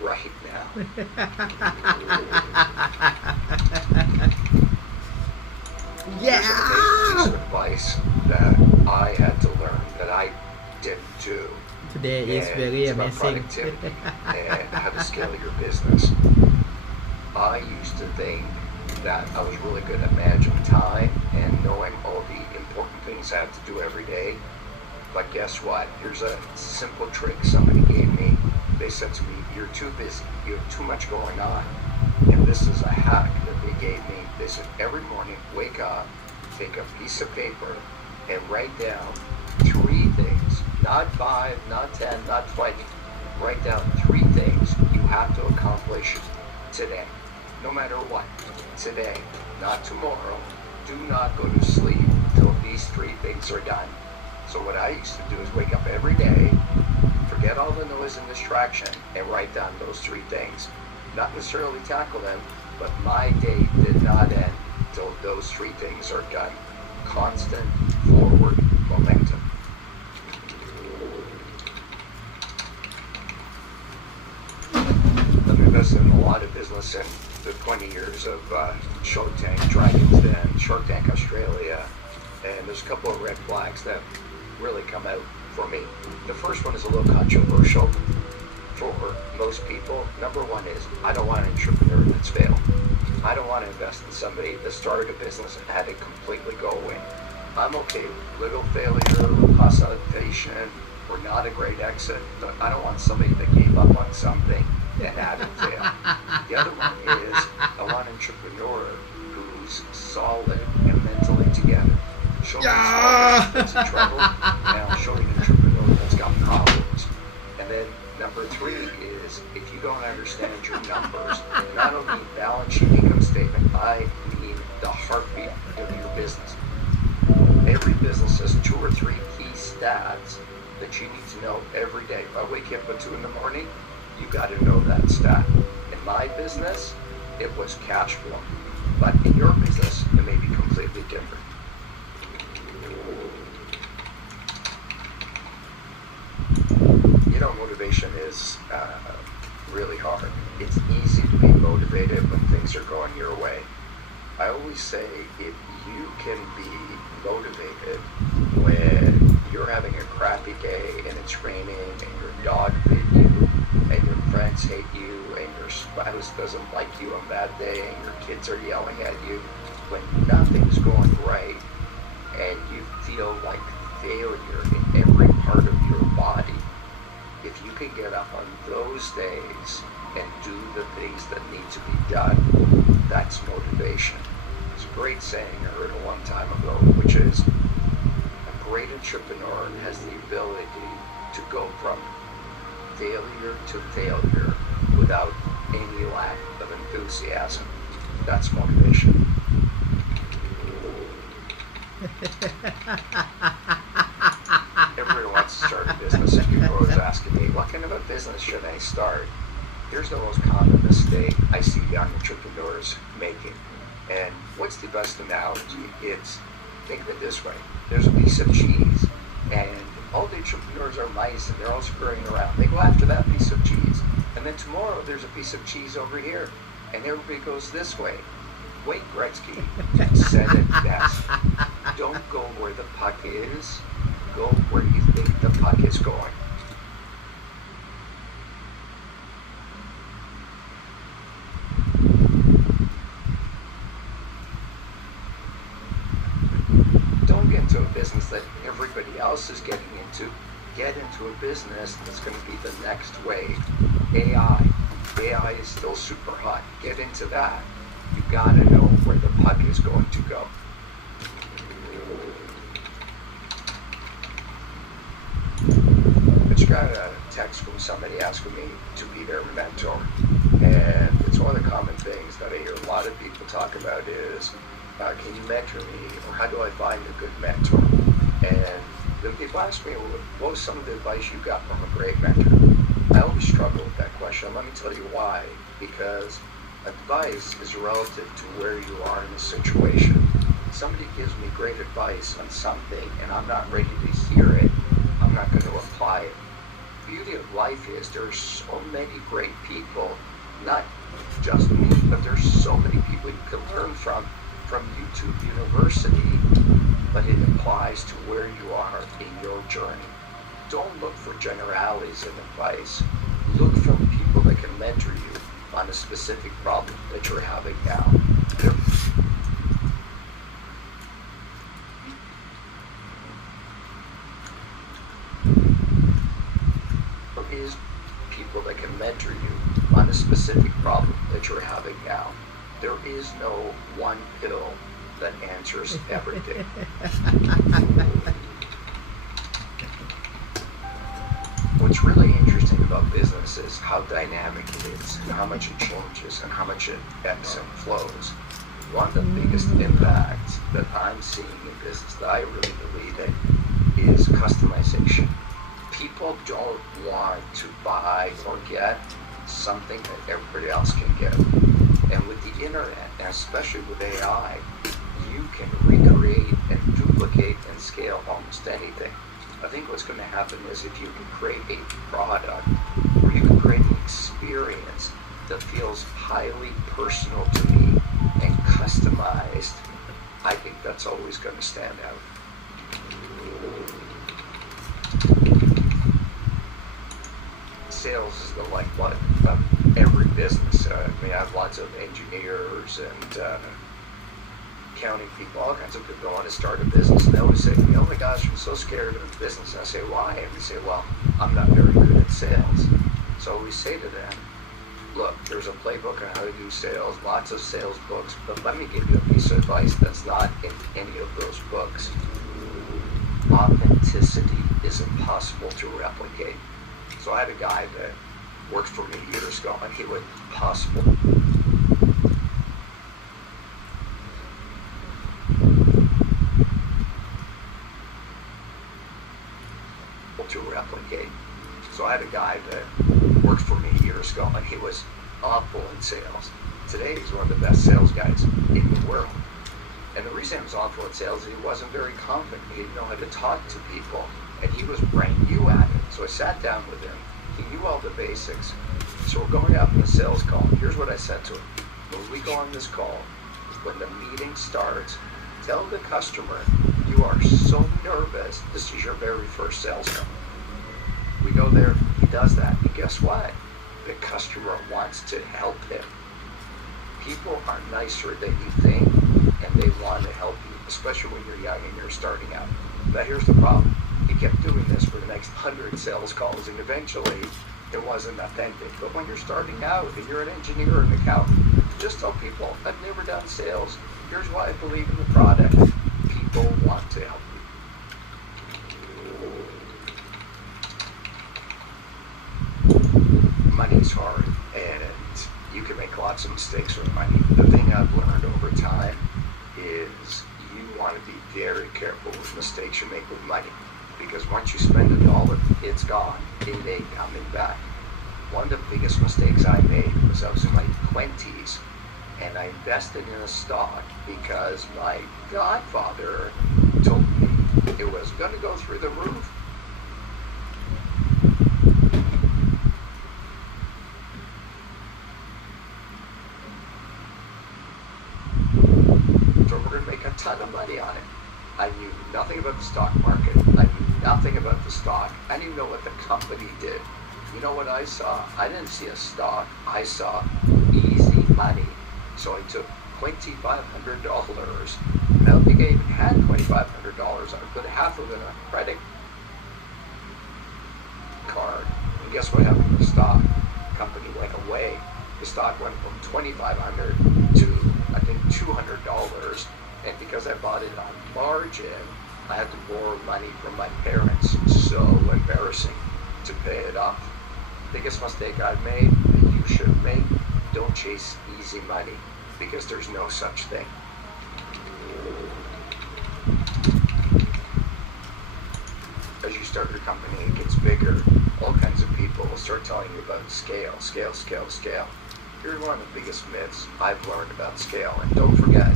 right now. Yeah. Here's a piece of advice that I had to learn that I didn't do. Today is And very it's about amazing. productivity and how to scale your business. I used to think that I was really good at managing time and knowing all the important things I have to do every day. But guess what? Here's a simple trick somebody gave me. They said to me, you're too busy. You have too much going on. And this is a hack that they gave me. They said, every morning, wake up, take a piece of paper, and write down 3 things. Not 5, not 10, not 20. Write down 3 things you have to accomplish today. No matter what. Today, not tomorrow. Do not go to sleep until these 3 things are done. So what I used to do is wake up every day, forget all the noise and distraction, and write down those 3 things. Not necessarily tackle them, but my day did not end until those 3 things are done. Constant forward momentum. I've invested in a lot of business in the 20 years of Shark Tank, Dragon's Den, Shark Tank Australia, and there's a couple of red flags that really come out for me. The first one is a little controversial for most people. Number one is, I don't want an entrepreneur that's failed. I don't want to invest in somebody that started a business and had it completely go away. I'm okay with little failure, consolidation, or not a great exit, but I don't want somebody that gave up on something and had it fail. The other one is, I want an entrepreneur who's solid and mentally together. Show me someone that's in trouble, and I'll show you an entrepreneur that's got problems. And then number 3 is, if you don't understand your numbers, not only balance sheet, income statement, I mean the heartbeat of your business. Every business has 2 or 3 key stats that you need to know every day. If I wake up at 2 in the morning, you got to know that stat. In my business, it was cash flow. But in your business, it may be completely different. You know, motivation is really hard. It's easy to be motivated when things are going your way. I always say, if you can be motivated when you're having a crappy day and it's raining and your dog bit you and your friends hate you and your spouse doesn't like you on that day and your kids are yelling at you, when nothing's going right and you feel like failure in every part of your body, if you can get up on those days and do the things that need to be done, that's motivation. It's a great saying I heard a long time ago, which is, a great entrepreneur has the ability to go from failure to failure without any lack of enthusiasm. That's motivation. Everyone wants to start a business, and people are always asking me, what kind of a business should I start? Here's the most common mistake I see young entrepreneurs making. And what's the best analogy? It's, think of it this way. There's a piece of cheese, and all the entrepreneurs are mice, and they're all scurrying around. They go after that piece of cheese. And then tomorrow, there's a piece of cheese over here, and everybody goes this way. Wayne Gretzky said it best. Don't go where the puck is. Go where you think the puck is going. Don't get into a business that everybody else is getting into. Get into a business that's going to be the next wave. AI. AI is still super hot. Get into that. You gotta know where the puck is going to go. I just got a text from somebody asking me to be their mentor. And it's one of the common things that I hear a lot of people talk about is, can you mentor me? Or how do I find a good mentor? And then people ask me, well, what was some of the advice you got from a great mentor? I always struggle with that question. Let me tell you why. Because advice is relative to where you are in the situation. Somebody gives me great advice on something and I'm not ready to hear it, I'm not going to apply it. The beauty of life is there's so many great people, not just me, but there's so many people you can learn from YouTube University, but it applies to where you are in your journey. Don't look for generalities and advice. Look for people that can mentor you on a specific problem that you're having now. the specific problem that you're having now. There is no one pill that answers everything. What's really interesting about business is how dynamic it is, and how much it changes, and how much it ebbs and flows. One of the biggest impacts that I'm seeing in business that I really believe in is customization. People don't want to buy or get something that everybody else can get. And with the internet, and especially with AI, you can recreate and duplicate and scale almost anything. I think what's going to happen is if you can create a product or you can create an experience that feels highly personal to me and customized, I think that's always going to stand out. Sales is the lifeblood of every business. I mean, I have lots of engineers and accounting people, all kinds of people want to start a business, and they always say to me, oh my gosh, I'm so scared of business. And I say, why? And they say, well, I'm not very good at sales. So we say to them, look, there's a playbook on how to do sales, lots of sales books, but let me give you a piece of advice that's not in any of those books. Authenticity is impossible to replicate. So I had a guy that worked for me years ago, and he was impossible to replicate. So I had a guy that worked for me years ago, and he was awful in sales. Today, he's one of the best sales guys in the world. And the reason he was awful in sales is he wasn't very confident. He didn't know how to talk to people, and he was brand new at it. So I sat down with him. He knew all the basics. So we're going out on a sales call. Here's what I said to him. When we go on this call, when the meeting starts, tell the customer you are so nervous. This is your very first sales call. We go there, he does that, and guess what? The customer wants to help him. People are nicer than you think, and they want to help you, especially when you're young and you're starting out. But here's the problem. He kept doing this for the next 100 sales calls, and eventually it wasn't authentic. But when you're starting out and you're an engineer or an accountant, just tell people, I've never done sales. Here's why I believe in the product. People want to help you. Money's hard, and you can make lots of mistakes with money. The thing I've learned over time is you want to be very careful with mistakes you make with money, because once you spend $1, it's gone. It ain't coming back. One of the biggest mistakes I made was I was in my 20s, and I invested in a stock because my godfather told me it was going to go through the roof. Ton of money on it. I knew nothing about the stock market. I knew nothing about the stock. I didn't know what the company did. You know what I saw? I didn't see a stock. I saw easy money. So I took $2,500. I don't think I even had $2,500. I put half of it on a credit card. And guess what happened to the stock? The company went away. The stock went from $2,500 to, I think, $200. And because I bought it on margin, I had to borrow money from my parents. So embarrassing to pay it off. Biggest mistake I've made that you should make, don't chase easy money, because there's no such thing. As you start your company, it gets bigger. All kinds of people will start telling you about scale, scale, scale, scale. Here's one of the biggest myths I've learned about scale. And don't forget,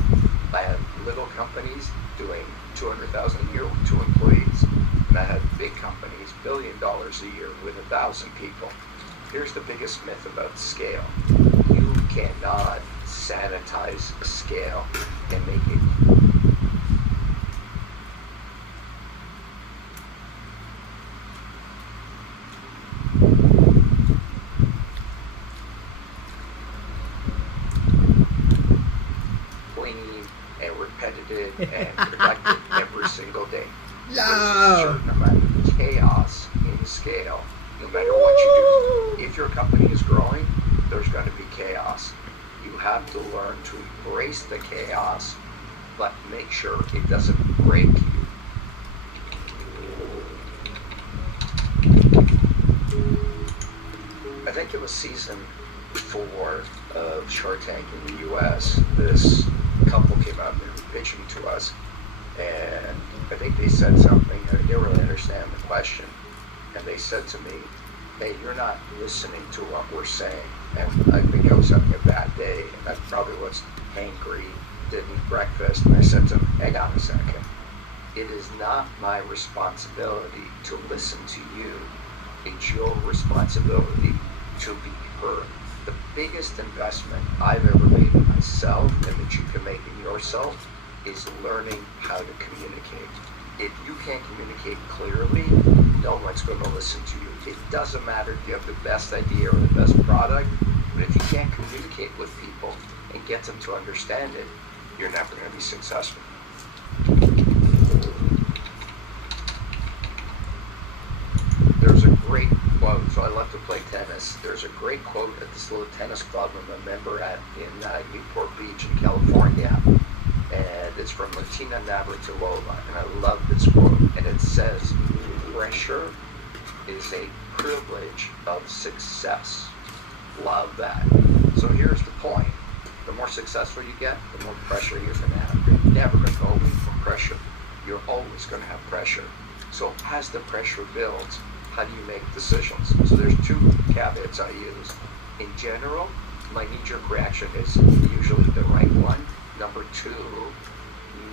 I had little companies doing $200,000 a year with 2 employees, and I had big companies, $1 billion a year with 1,000 people. Here's the biggest myth about scale. You cannot sanitize scale and make it and productive every single day. There's a certain amount of chaos in scale, no matter what you do. If your company is growing, there's there's going to be chaos. You have to learn to embrace the chaos, but make sure it doesn't break you. I think it was season 4 of Shark Tank in the US. This couple came out and they were pitching to us, and I think they said something, I didn't really understand the question, and they said to me, hey, you're not listening to what we're saying. And I think I was having a bad day, and I probably was hangry, didn't eat breakfast, and I said to them, hang on a second. It is not my responsibility to listen to you. It's your responsibility to be heard. The biggest investment I've ever made in myself and that you can make in yourself is learning how to communicate. If you can't communicate clearly, no one's going to listen to you. It doesn't matter if you have the best idea or the best product, but if you can't communicate with people and get them to understand it, you're never going to be successful. There's a great quote, so I love to play tennis. There's a great quote at this little tennis club I'm a member at in Newport Beach in California, and it's from Martina Navratilova, and I love this quote, and it says, pressure is a privilege of success. Love that. So here's the point. The more successful you get, the more pressure you're going to have. You're never going to go away from pressure. You're always going to have pressure. So as the pressure builds, how do you make decisions? So there's 2 caveats I use. In general, my knee-jerk reaction is usually the right one. Number 2,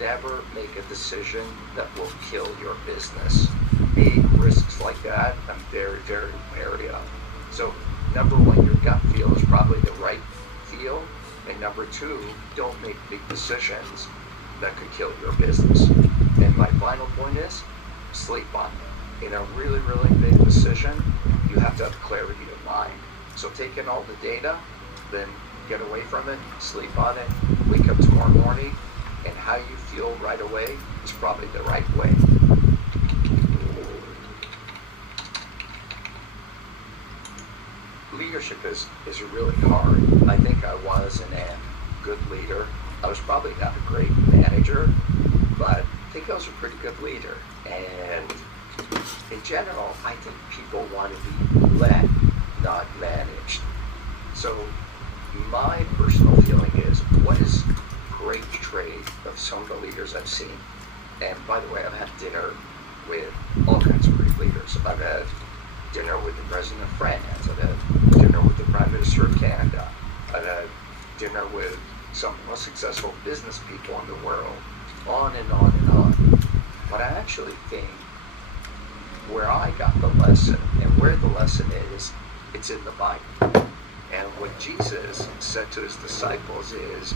never make a decision that will kill your business. Big risks like that, I'm very, very wary of. So number 1, your gut feel is probably the right feel. And number 2, don't make big decisions that could kill your business. And my final point is, sleep on it. In a really, really big decision, you have to have clarity of mind. So take in all the data, then get away from it, sleep on it, wake up tomorrow morning, and how you feel right away is probably the right way. Leadership is really hard. I think I was and am a good leader. I was probably not a great manager, but I think I was a pretty good leader. And in general, I think people want to be led, not managed. So my personal feeling is, what is great trait of some of the leaders I've seen? And by the way, I've had dinner with all kinds of great leaders. I've had dinner with the president of France. I've had dinner with the prime minister of Canada. I've had dinner with some of the most successful business people in the world. On and on and on. But I actually think where I got the lesson and where the lesson is, it's in the Bible. And what Jesus said to his disciples is,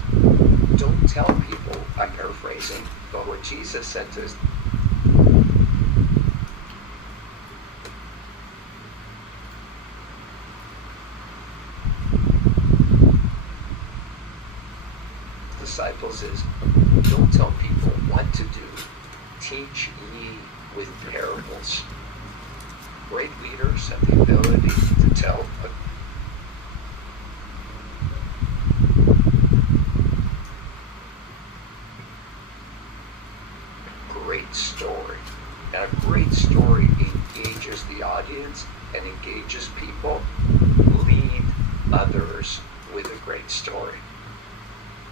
don't tell people, I'm paraphrasing, but what Jesus said to his disciples is, don't tell people what to do, teach ye with parables. Great leaders have the ability to tell a great story. And a great story engages the audience and engages people. Lead others with a great story.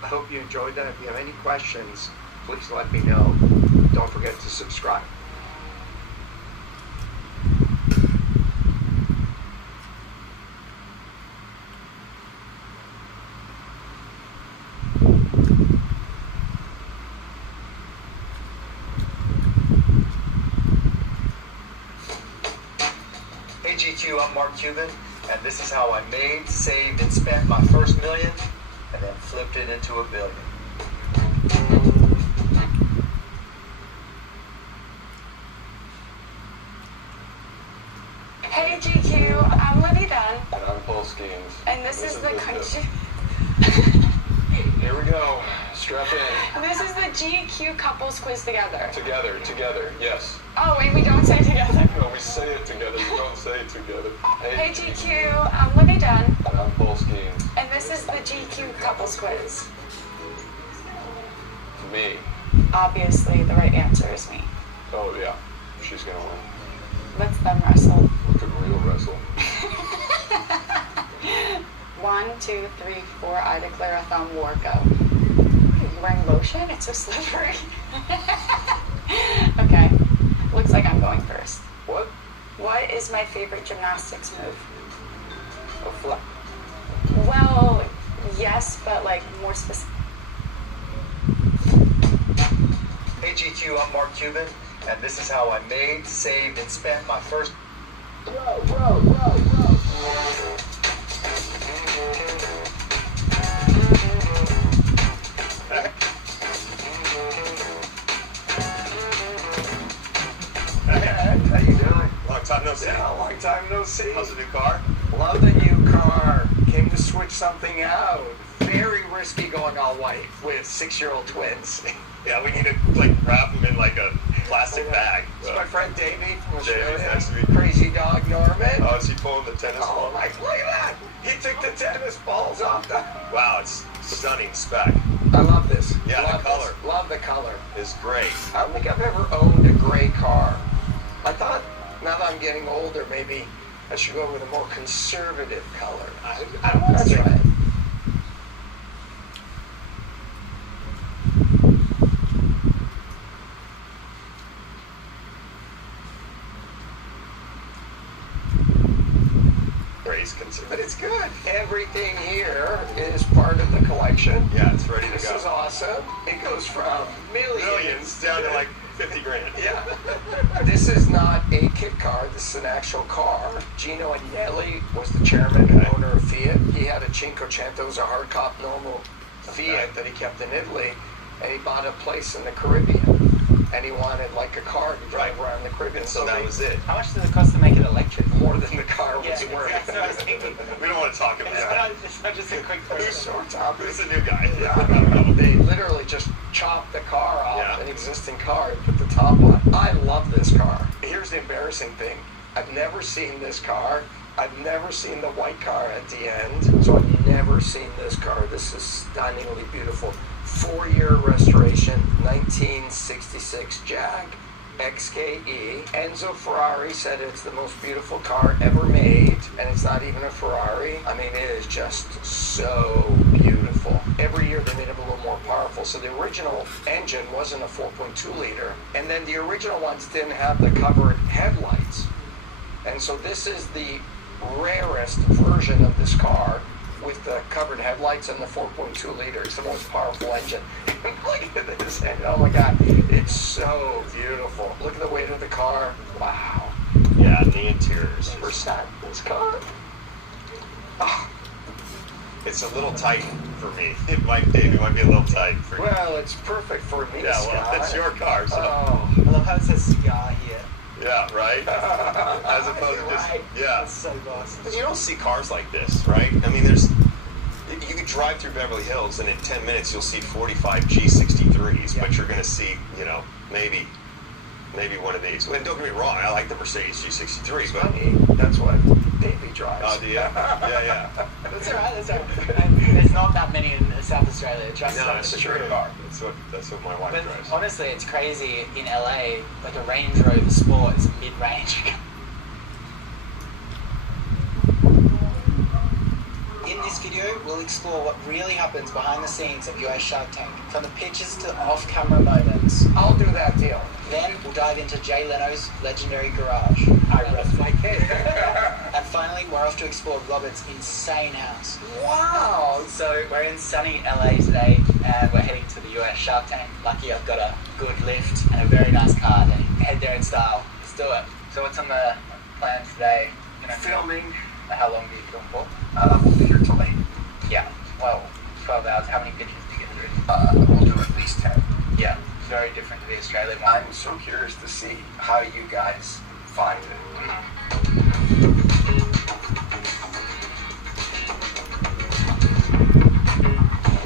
I hope you enjoyed that. If you have any questions, please let me know. Don't forget to subscribe. Hey GQ, I'm Mark Cuban, and this is how I made, saved, and spent my first $1 million, and then flipped it into $1 billion. Hey GQ, I'm Livy Dunn, And I'm Paul Skeens. and this is the country. Here we go. Strap in. This is the GQ couples quiz together. Together, yes. Oh, and we don't say together. No, we say it together. We don't say it together. Hey GQ, what have you done? I'm Polsky. And this is the GQ couples quiz. Me. Obviously, the right answer is me. Oh, yeah. She's gonna win. Let's them wrestle. We could real wrestle. 1, 2, 3, 4. I declare a thumb war. Go. Are you wearing lotion? It's so slippery. Okay. Looks like I'm going first. What? What is my favorite gymnastics move? A flap. Well, yes, but like more specific. Hey GQ, I'm Mark Cuban, and this is how I made, saved, and spent my first. How you doing? Long time no see. Yeah, long time no see. How's the new car? Love the new car. Came to switch something out. Very risky going all white with 6-year-old twins. Yeah, we need to like wrap them in like a plastic bag. It's my friend Davey from Australia. Nice to meet you. Crazy dog Norman. Oh, is he pulling the tennis Oh ball? my, look at that. He took the tennis balls off the... Wow, it's stunning spec. I love this. Yeah, love the color. This. Love the color. It's great. I don't think I've ever owned a gray car. I thought, now that I'm getting older, maybe I should go with a more conservative color. I don't want to That's say right. Grace considered. But it's good. Everything here is part of the collection. Yeah, it's ready to This go. is awesome. It goes from Millions down to like 50 grand. Yeah. This is not a kit car. This is an actual car. Gino Agnelli was the chairman and owner of Fiat. He had a Cinquecento, it was a hardtop normal Fiat that he kept in Italy, and he bought a place in the Caribbean. And he wanted like a car to drive around the Caribbean. So that was it. How much does it cost to make it electric? More than the car was Yeah, worth. that's what I was thinking. We don't want to talk about that. It's not just a quick Who's question. short topic? Who's the new guy? Yeah, I don't know. they literally just chopped the car off, Yeah. an existing car, and put the top on. I love this car. Here's the embarrassing thing. I've never seen this car. I've never seen the white car at the end, so I've never seen this car. This is stunningly beautiful. 4-year restoration, 1966 Jag XKE. Enzo Ferrari said it's the most beautiful car ever made, and it's not even a Ferrari. I mean, it is just so beautiful. Every year they made it a little more powerful. So the original engine wasn't a 4.2 liter, and then the original ones didn't have the covered headlights. And so this is the rarest version of this car with the covered headlights and the 4.2 liter. It's the most powerful engine. Look at this engine. Oh my God. It's so beautiful. Look at the weight of the car. Wow. Yeah, and the interiors. Percent this car. Oh, It's a little tight for me. It might be a little tight for you. well, it's perfect for me, Yeah, well, Scott. it's your car, so. Oh. I love how it says cigar here. Yeah, right? As opposed to just, Right. yeah. That's so boss. Because you don't see cars like this, right? I mean, you could drive through Beverly Hills and in 10 minutes you'll see 45 G63s, Yeah. but you're going to see, maybe one of these. And don't get me wrong, I like the Mercedes G63, but... Funny. That's what Davey drives. Oh, do you? Yeah. That's alright, that's alright. And there's not that many in South Australia, just No, so that's it's true. true. That's what my wife But drives. honestly, it's crazy in LA, like a Range Rover Sport is mid-range. In this video, we'll explore what really happens behind the scenes of US Shark Tank, from the pitches to off-camera moments. I'll do that deal. Then we'll dive into Jay Leno's legendary garage. I rest my case. And finally, we're off to explore Robert's insane house. Wow. So we're in sunny LA today, and we're heading to the US Shark Tank. Lucky I've got a good lift and a very nice car to head there in style. Let's do it. So what's on the plan today? Filming. How long do you film for? Here till 8. Yeah, well, 12 hours. How many pictures do you get through? We'll do at least 10. Yeah, it's very different to the Australian one. I'm so curious to see how you guys find it.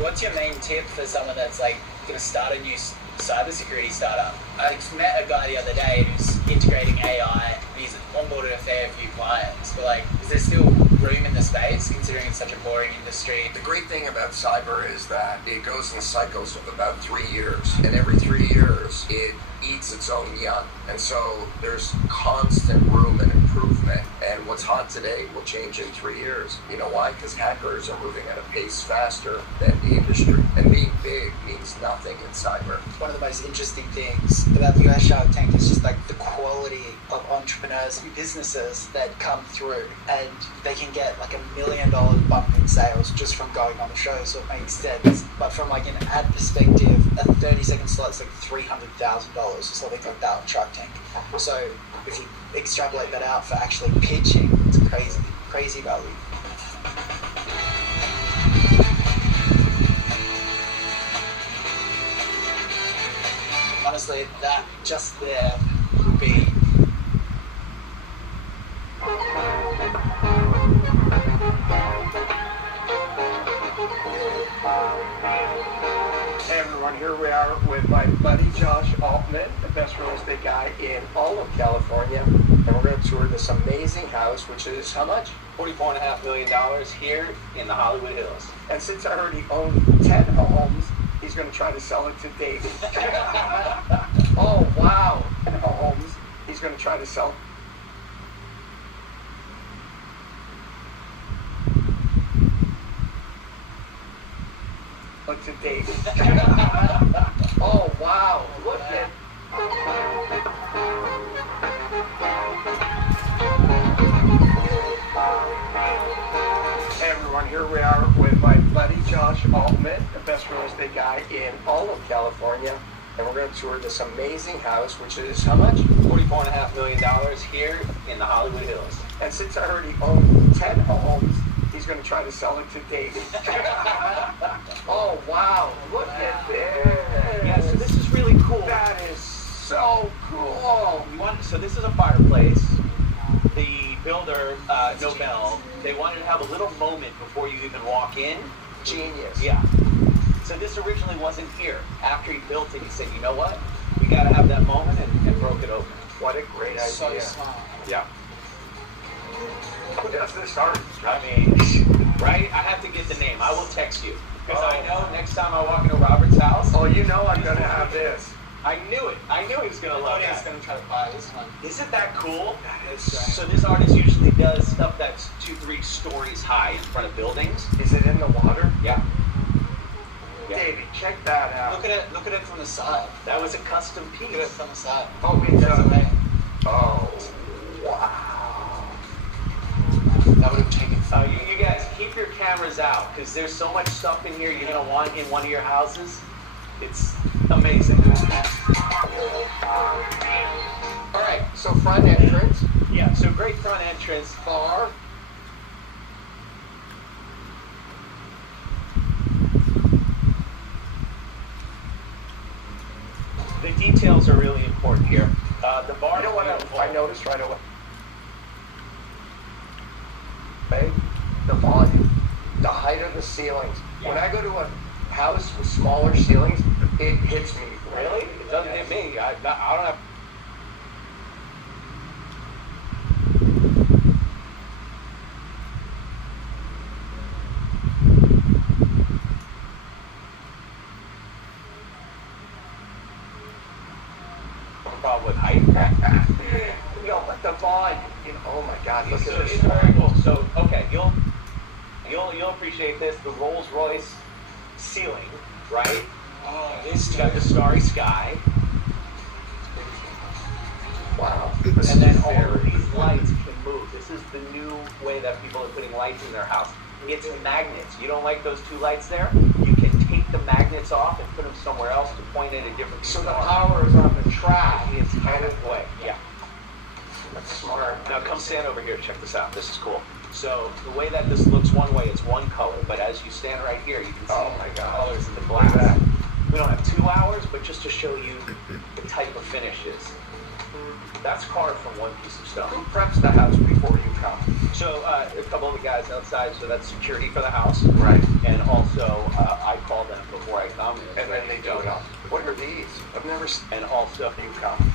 What's what's your main tip for someone that's like going to start a new cybersecurity startup? I met a guy the other day who's integrating AI. And he's onboarded a fair few clients, but like, is there still room in the space considering it's such a boring industry? The great thing about cyber is that it goes in cycles of about 3 years, and every 3 years it eats its own young. And so there's constant room and improvement. And what's hot today will change in 3 years. You know why? Because hackers are moving at a pace faster than the industry. And being big means nothing in cyber. One of the most interesting things about the US Shark Tank is just like the quality of entrepreneurs and businesses that come through, and they can get like $1 million bump in sales just from going on the show, so it makes sense. But from like an ad perspective, a 30-second slot is like $300,000 or something like that on Shark Tank. So if you extrapolate that out for actually pitching, it's crazy value. Honestly, that just there would be. Hey everyone, here we are with my buddy Josh Altman, the best real estate guy in all of California. And we're going to tour this amazing house, which is how much? $44.5 million here in the Hollywood Hills. And since I already own 10 homes, he's going to try to sell it to David. Oh, wow. 10 homes, he's going to try to sell. To David. Oh, wow. Look at. Hey everyone, here we are with my buddy Josh Altman, the best real estate guy in all of California. And we're going to tour this amazing house, which is how much? $44.5 million here in the Hollywood Hills. And since I already own 10 homes, he's going to try to sell it to David. Oh, wow. Look at this. Yeah, so this is really cool. That is so cool. So this is a fireplace. The builder, Nobel, they wanted to have a little moment before you even walk in. Genius. Yeah. So this originally wasn't here. After he built it, he said, you know what? We got to have that moment, and broke it open. What a great idea. So smart. Yeah. Who does this art? I mean, right? I have to get the name. I will text you. Because I know next time I walk into Robert's house. Oh, you know I'm going to have this. I knew it. I knew he was going to love He's that. going to try to buy this one. Isn't that cool? That is great. So this artist usually does stuff that's 2-3 stories high in front of buildings. Is it in the water? Yeah. David, check that out. Look at it from the side. That was a custom piece. Look at it from the side. Oh, it's That's amazing. Oh, wow. That would have taken. You guys, keep your cameras out, because there's so much stuff in here you're going to want in one of your houses. It's amazing. All right, so front entrance. Yeah, so great front entrance. Bar. The details are really important here. The bar. You know what I noticed right away? The volume, the height of the ceilings. Yeah. When I go to a house with smaller ceilings, it hits me. Really? It doesn't hit me. I don't have. Problem with height. No, but the volume. You know, oh my God, look So at this. it's very cool. So okay, you'll appreciate this. The Rolls Royce ceiling, right? Oh, You got the starry sky, Wow. and then all of these lights can move. This is the new way that people are putting lights in their house. It's magnets. You don't like those two lights there? You can take the magnets off and put them somewhere else to point at a different. So the power is on the track. It's kind of way. Yeah. That's smart. Now come stand over here. Check this out. This is cool. So the way that this looks one way, it's one color, but as you stand right here, you can see Oh my the God. colors in the glass. We don't have 2 hours, but just to show you the type of finishes. That's carved from one piece of stone. Who preps the house before you come? So a couple of the guys outside, so that's security for the house. Right. And also I call them never seen and also income.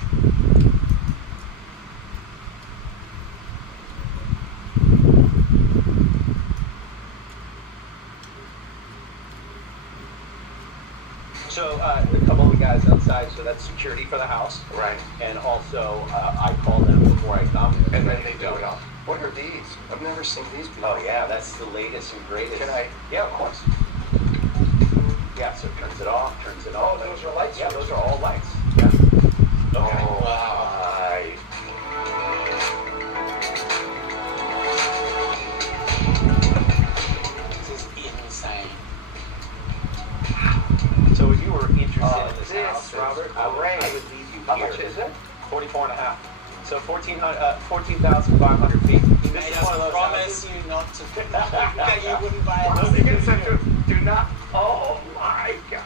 So a couple of the guys outside, so that's security for the house. Right. And also I call them before I come. And then they do it all. What are these? I've never seen these before. Oh yeah, that's the latest and greatest. Can I? Yeah, of course. Yeah, so it turns it off, turns it on. Oh, those are lights? Yeah, those are all lights. Yeah. Oh, Right. This is insane. So if you were interested in this this house, is Robert, I would leave you How here. much is it? 44 and a half. So 14,500 feet. You This made is one of us those promise houses. you not to that you wouldn't buy a house. Do not. Oh my God.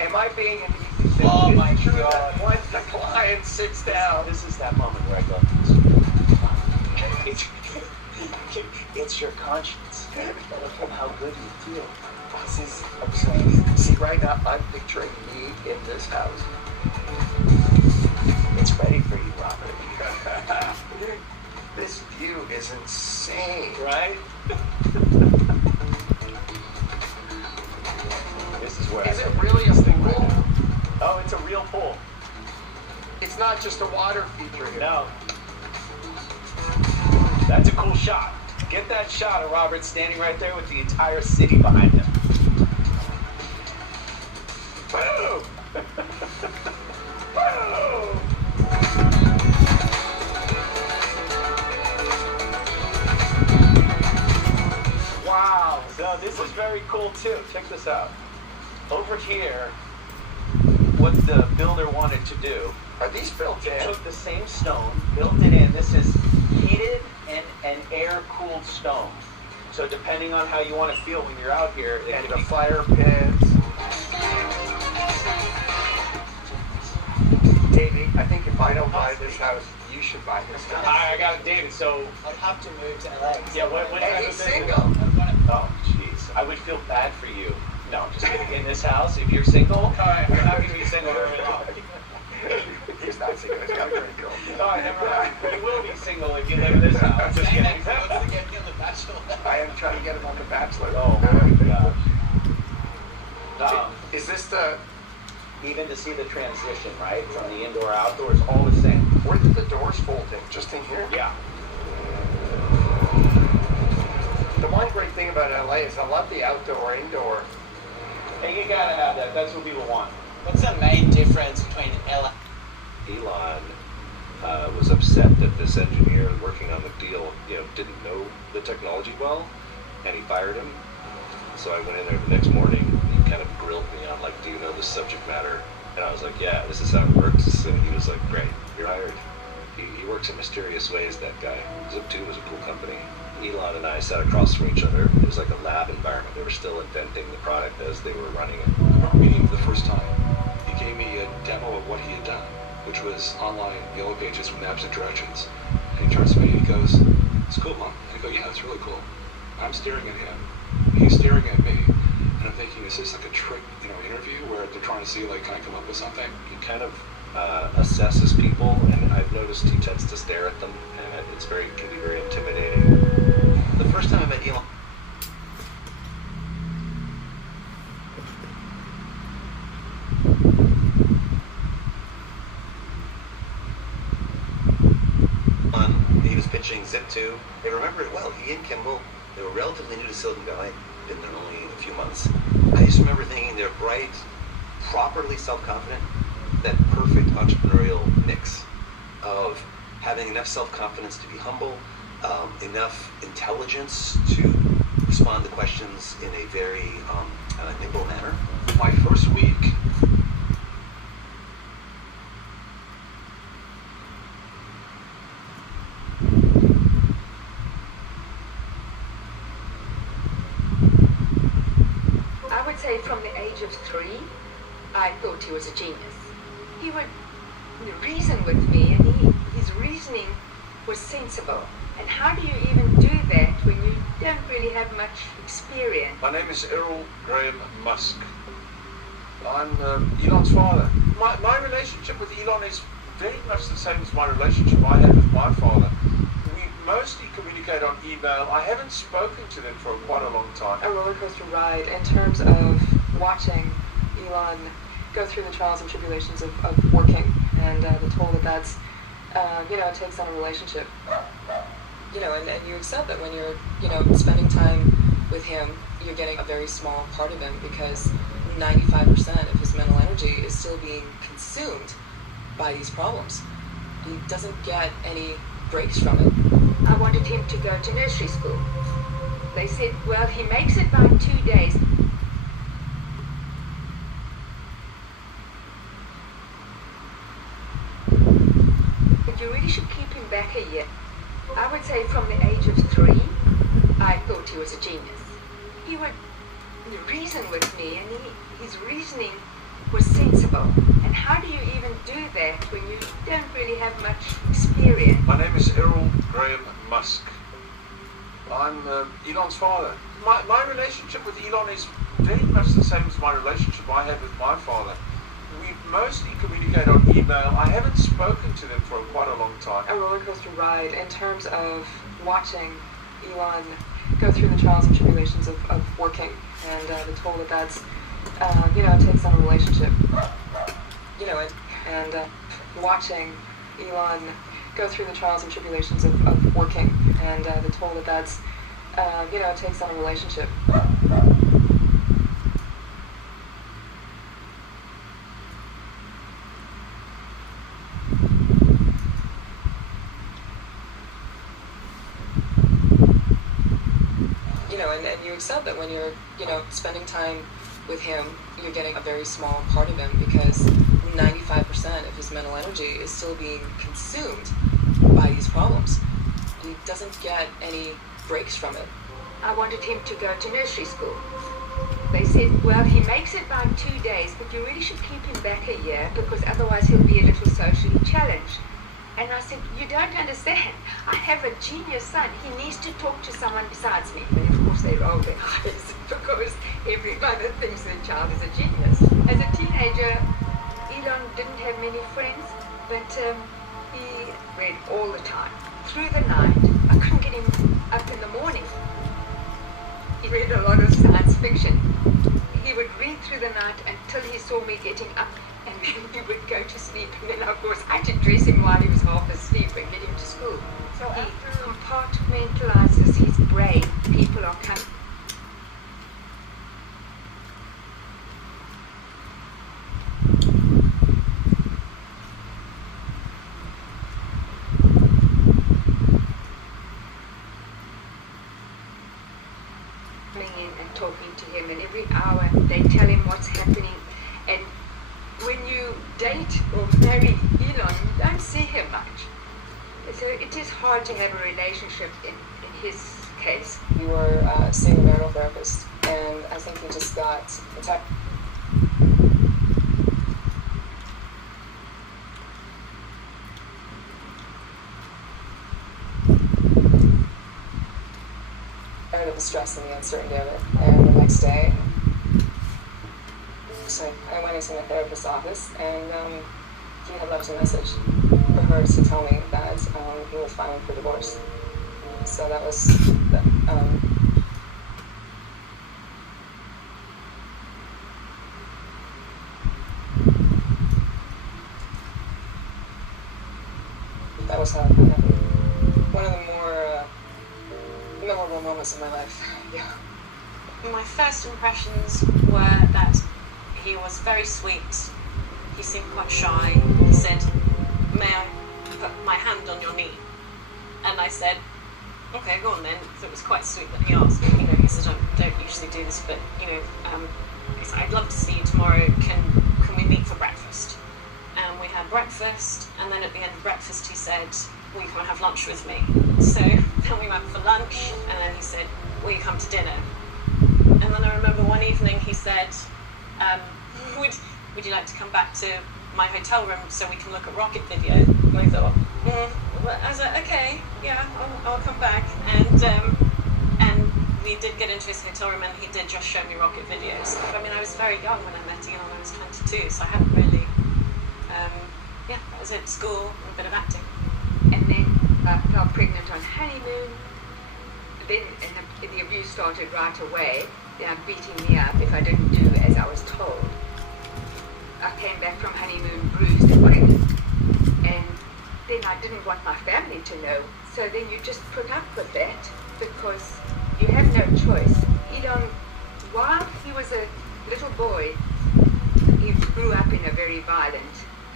Am I being an easy? Oh It's my true God. that once the client sits down, This is that moment where I go, It's your conscience of how good you feel. This is absurd. See, right now I'm picturing me in this house. it's ready for you, Robert. This view is insane. Right? This is where Is I it go. really a pool? Oh, it's a real pool. It's not just a water feature here. No. That's a cool shot. Get that shot of Robert standing right there with the entire city behind him. Boom! Boom! Wow. So this is very cool too. Check this out. Over here, what the builder wanted to do, Are these built he in? took the same stone, built it in. This is heated and air-cooled stone. So depending on how you want to feel when you're out here, it And can the be fire pits. Davey, I think if I don't buy this house, you should buy this house. I got it, David. So I'd have to move to LA. yeah, what And type he's of business? single. Oh, jeez. I would feel bad for you. No, I'm just kidding. In this house, if you're single, all right, you're not going to be single very long. He's not single. He's got a great girl. All right, never mind. You will be single if you live in this house. Just kidding. I am trying to get him on The Bachelor. Oh my gosh. Is this the? Even to see the transition, right, from the indoor outdoor, it's all the same. Where did the doors fold in? Just in here? Yeah. The one great thing about LA is I love the outdoor, indoor. Hey, you gotta have that. That's what people want. What's the main difference between LA? Elon was upset that this engineer working on the deal, didn't know the technology well, and he fired him. So I went in there the next morning. He kind of grilled me on, like, do you know the subject matter? And I was like, yeah, this is how it works. And he was like, great, you're hired. He works in mysterious ways, that guy. Zip2 was a cool company. Elon and I sat across from each other. It was like a lab environment. They were still inventing the product as they were running it. Meeting for the first time, he gave me a demo of what he had done, which was online Yellow Pages with maps and directions. And he turns to me and he goes, "It's cool, Mom." I go, "Yeah, it's really cool." I'm staring at him. He's staring at me. And I'm thinking, is this like a trick, interview where they're trying to see, like, can I come up with something? He kind of assesses people, and I've noticed he tends to stare at them, and can be very intimidating. The first time I met Elon, he was pitching Zip2. I remember it well. He and Kimball, they were relatively new to Silicon Valley, been there only a few months. I just remember thinking they're bright, properly self-confident, that perfect entrepreneurial mix of having enough self-confidence to be humble, enough intelligence to respond to questions in a very nimble manner. My first week, I would say from the age of 3, I thought he was a genius. He would reason with me, and his reasoning was sensible. And how do you even do that when you don't really have much experience? My name is Errol Graham Musk. I'm Elon's father. My relationship with Elon is very much the same as my relationship I had with my father. We mostly communicate on email. I haven't spoken to them for quite a long time. A roller coaster ride in terms of watching Elon go through the trials and tribulations of working, and the toll that's takes on a relationship. And you accept that when you're spending time with him, you're getting a very small part of him, because 95% of his mental energy is still being consumed by these problems. He doesn't get any breaks from it. I wanted him to go to nursery school. They said, well, he makes it by 2 days. But you really should keep him back a year. I would say from the age of 3, I thought he was a genius. He would reason with me, and his reasoning was sensible. And how do you even do that when you don't really have much experience? My name is Errol Graham Musk. I'm Elon's father. My relationship with Elon is very much the same as my relationship I had with my father. We mostly communicate on email. I haven't spoken to them for quite a long time. A roller coaster ride in terms of watching Elon go through the trials and tribulations of working, and the toll that's takes on a relationship. And watching Elon go through the trials and tribulations of working, and the toll that's takes on a relationship. And you accept that when you're spending time with him, you're getting a very small part of him, because 95% of his mental energy is still being consumed by these problems. He doesn't get any breaks from it. I wanted him to go to nursery school. They said, well, he makes it by 2 days, but you really should keep him back a year, because otherwise he'll be a little socially challenged. And I said, you don't understand. I have a genius son. He needs to talk to someone besides me. But of course they roll their eyes, because every mother thinks their child is a genius. As a teenager, Elon didn't have many friends, but he read all the time, through the night. I couldn't get him up in the morning. He read a lot of science fiction. He would read through the night until he saw me getting up, and then he would go to sleep. And then, of course, I had to dress him while he was half asleep and get him to school. So he compartmentalizes his brain. People are coming. In and talking to him, and every hour they tell him what's happening. And when you date or marry Elon, you don't see him much. So it is hard to have a relationship in his case. You were seeing a marital therapist, and I think he just got attacked. The stress and the uncertainty of it. And the next day, so I went into my therapist's office, and he had left a message for her to tell me that he was filing for divorce. So that was that was how it happened. One of the more memorable moments of my life. Yeah. My first impressions were that he was very sweet. He seemed quite shy. He said, "May I put my hand on your knee?" And I said, "Okay, go on then." So it was quite sweet that he asked. He said, "I don't usually do this, but he said, I'd love to see you tomorrow. Can we meet for breakfast?" And we had breakfast, and then at the end of breakfast he said, "Will you come and have lunch with me?" So then we went for lunch, and then he said, "Will you come to dinner?" And then I remember one evening he said, would you like to come back to my hotel room so we can look at Rocket Video? And I thought, I was like, okay, yeah, I'll come back. And we did get into his hotel room, and he did just show me rocket videos. I mean, I was very young when I met Elon. I was 22, so I hadn't really. Yeah, that was it. School and a bit of acting. And then I fell pregnant on honeymoon. Then the abuse started right away. They were beating me up if I didn't do as I was told. I came back from honeymoon bruised and pregnant. And then I didn't want my family to know. So then you just put up with that because you have no choice. Elon, while he was a little boy, he grew up in a very violent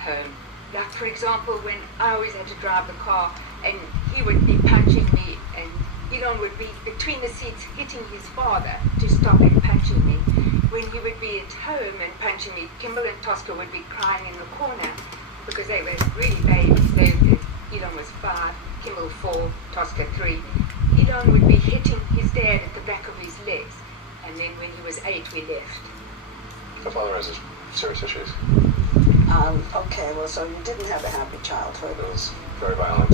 home. Like, for example, when I always had to drive the car and he would be punching me and Elon would be between the seats hitting his father to stop him punching me. When he would be at home and punching me, Kimball and Tosca would be crying in the corner because they were really babies. Elon was 5, Kimball 4, Tosca 3. Elon would be hitting his dad at the back of his legs. And then when he was 8, we left. My father has serious issues. Okay, well, so you didn't have a happy childhood. It was very violent.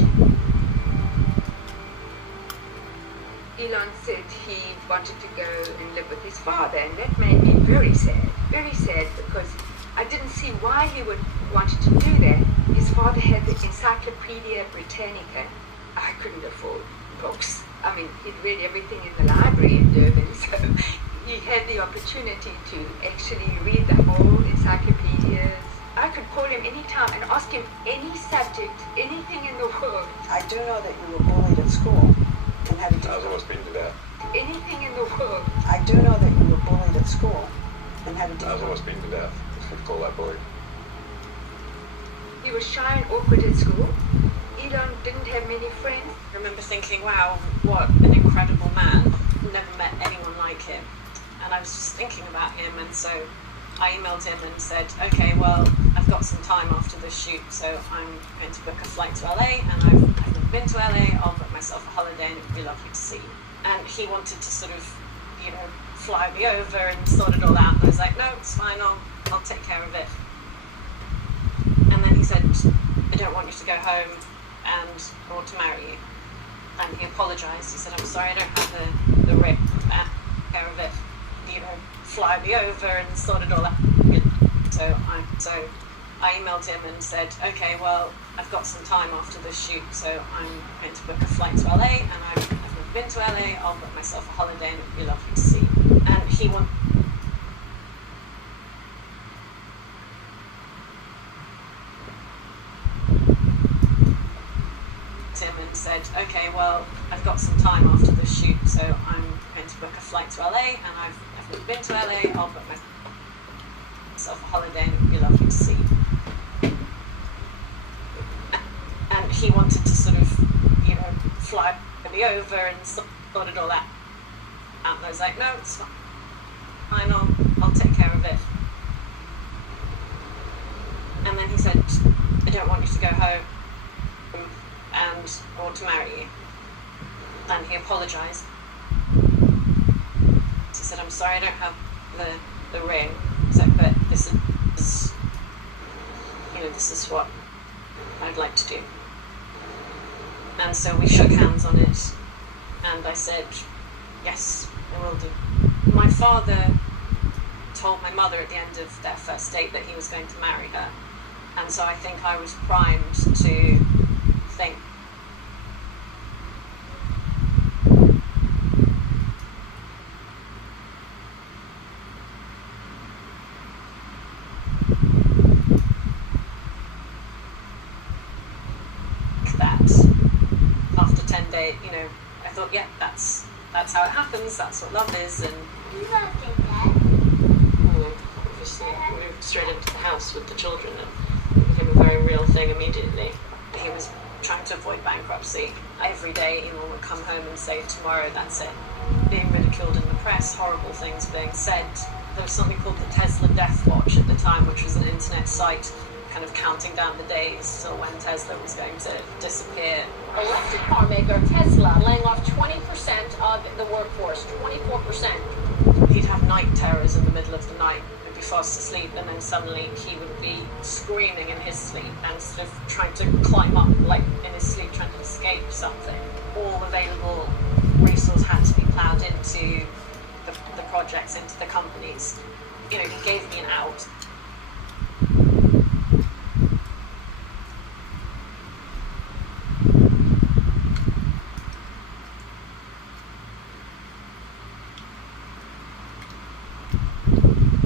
Elon said he wanted to go and live with his father, and that made me very sad because I didn't see why he would wanted to do that. His father had the Encyclopedia Britannica. I couldn't afford books. I mean, he'd read everything in the library in Durban, so he had the opportunity to actually read the whole encyclopedias. I could call him anytime and ask him any subject, anything in the world. I do know that you were bullied at school. And how did you I was almost beaten to death. Anything in the world. I do know that you were bullied at school. And how did you I was almost beaten to death. If you call that bullied. He was shy and awkward at school. Elon didn't have many friends. I remember thinking, wow, what an incredible man. Never met anyone like him. And I was just thinking about him, and so I emailed him and said, okay, well, I've got some time after this shoot, so I'm going to book a flight to LA, and I've never been to LA, I'll book myself a holiday, and it'd be lovely to see you. And he wanted to sort of, fly me over and sort it all out, and I was like, no, it's fine, I'll take care of it. And then he said, I don't want you to go home or to marry you. And he apologized. He said, I'm sorry, I don't have the ring, care of it. Fly me over and sort it all out. So I emailed him and said, okay, well, I've got some time after this shoot, so I'm going to book a flight to LA, and I've never been to LA, I'll book myself a holiday, and it'd be lovely to see you. And he wanted him and said, okay, well, I've got some time after this shoot, so I'm going to book a flight to LA, and I've never been to LA, I'll book myself a holiday, and it'd be lovely to see you. And he wanted to sort of, fly me over and sort it all out. And I was like, no, it's fine, I'll take care of it. And then he said, I don't want you to go home or to marry you. And he apologized. He said, I'm sorry, I don't have the ring. He said, but this is what I'd like to do. And so we shook hands on it, and I said, yes, I will do. My father told my mother at the end of their first date that he was going to marry her, and so I think I was primed to think that after 10 days, I thought, yeah, that's how it happens, that's what love is. And obviously moved straight into the house with the children, and it became a very real thing immediately. He was trying to avoid bankruptcy. Every day Elon would come home and say, tomorrow, that's it. Being ridiculed in the press, horrible things being said. There was something called the Tesla Death Watch at the time, which was an internet site kind of counting down the days till when Tesla was going to disappear. Electric car maker Tesla laying off 20% of the workforce, 24%. He'd have night terrors in the middle of the night. He'd be fast asleep, and then suddenly he would be screaming in his sleep and sort of trying to climb up, like in his sleep, trying to escape something. All available resource had to be ploughed into the projects, into the companies. You know, he gave me an out.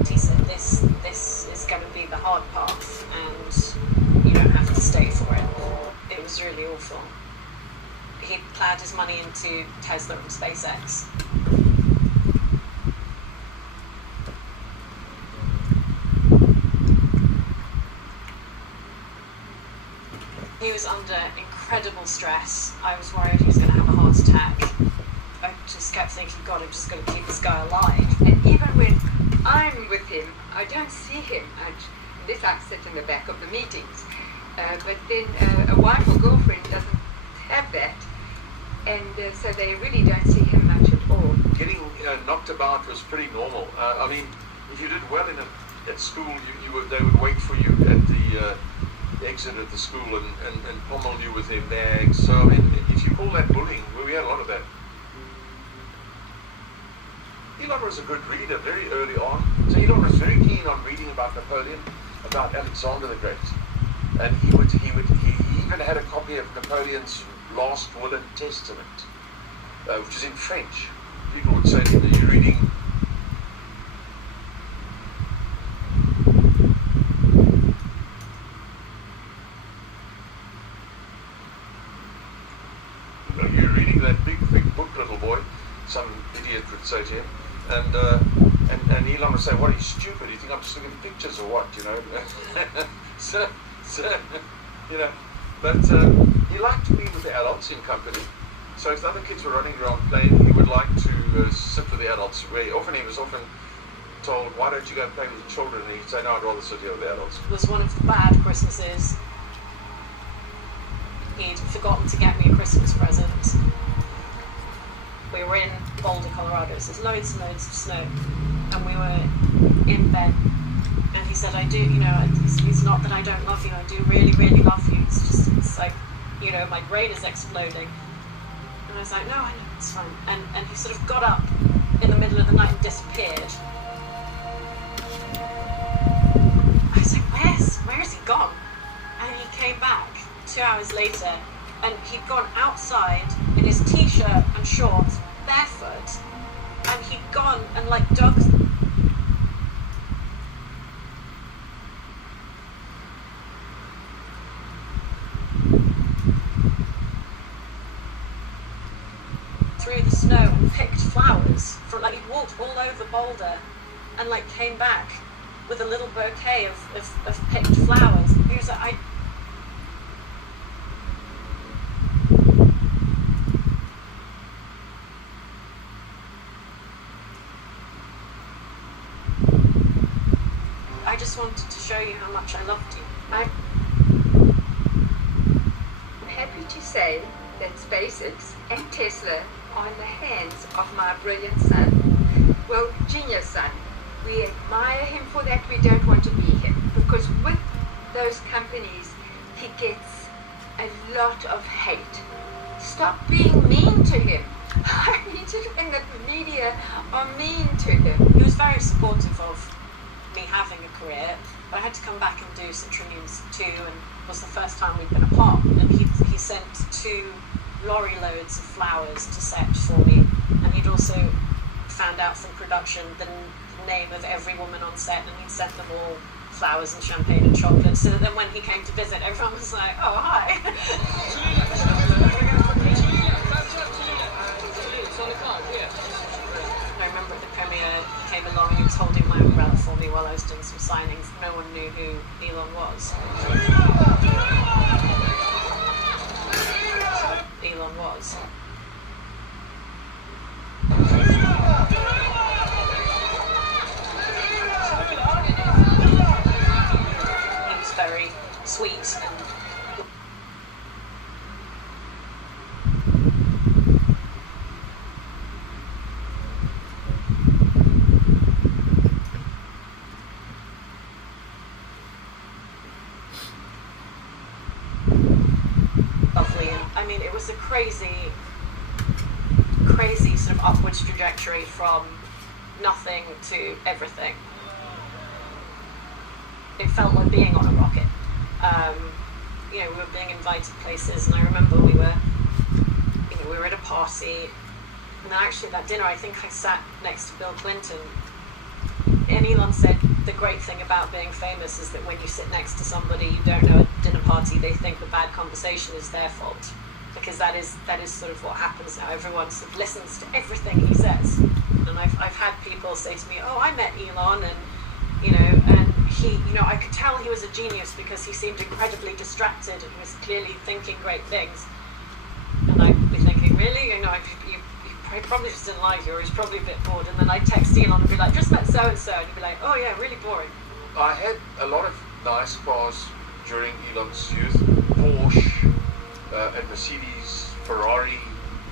He said, this is going to be the hard path, and you don't have to stay for it. It was really awful. He ploughed his money into Tesla and SpaceX. He was under incredible stress. I was worried he was going to have a heart attack. I just kept thinking, God, I'm just going to keep this guy alive. And even when I'm with him, I don't see him much, unless I sit in the back of the meetings. But then a wife or girlfriend doesn't have that, and so they really don't see him much at all. Getting knocked about was pretty normal. I mean, if you did well at school, they would wait for you at the exit at the school and pommel you with their bags. So I mean, if you call that bullying, well, we had a lot of that. Elon was a good reader very early on. So Elon was very keen on reading about Napoleon, about Alexander the Great, and he even had a copy of Napoleon's last will and testament, which is in French. People would say to him, "Are you reading?" "You're reading that big book, little boy," some idiot would say to him. And Elon would say, "What, are you stupid? Do you think I'm just looking at pictures or what?" You know. so you know. But he liked to be with the adults in company. So if the other kids were running around playing, he would like to sit with the adults. He was often told, "Why don't you go and play with the children?" And he'd say, "No, I'd rather sit here with the adults." It was one of the bad Christmases. He'd forgotten to get me a Christmas present. We were in Boulder, Colorado, so there's loads and loads of snow. And we were in bed. And he said, it's not that I don't love you, I do really, really love you. It's like, my brain is exploding. And I was like, no, I know, it's fine. And he sort of got up in the middle of the night and disappeared. I was like, where's he gone? And he came back 2 hours later, and he'd gone outside in his t-shirt and shorts, barefoot, and he'd gone and dug through the snow and picked flowers. He walked all over Boulder and came back with a little bouquet of picked flowers. He was like, I just wanted to show you how much I loved you. I'm happy to say that SpaceX and Tesla are in the hands of my brilliant son. Well, genius son. We admire him for that. We don't want to be him. Because with those companies, he gets a lot of hate. Stop being mean to him. I need to think that the media are mean to him. He was very supportive of me having a career, but I had to come back and do Centrillions 2, and it was the first time we'd been apart. And he sent 2 lorry loads of flowers to set for me, and he'd also found out from production the name of every woman on set, and he'd sent them all flowers and champagne and chocolate, so that then when he came to visit, everyone was like, "Oh, hi." I remember at the premiere, he came along and he was holding my umbrella for me while I was doing some signings. No one knew who Elon was. Elon was. He was very sweet and lovely. I mean, it was a crazy sort of upwards trajectory from nothing to everything. It felt like being on a rocket. You know, we were being invited places, and I remember we were at a party, and then actually that dinner, I think I sat next to Bill Clinton, and Elon said the great thing about being famous is that when you sit next to somebody you don't know at a dinner party, they think the bad conversation is their fault, because that is sort of what happens now. Everyone sort of listens to everything he says, and I've had people say to me, oh, I met Elon, and and he, I could tell he was a genius because he seemed incredibly distracted and he was clearly thinking great things. And I'd be thinking, really? He probably just didn't like you, or he's probably a bit bored. And then I'd text Elon and be like, just met so-and-so. And he'd be like, oh yeah, really boring. I had a lot of nice cars during Elon's youth. Porsche, and Mercedes, Ferrari,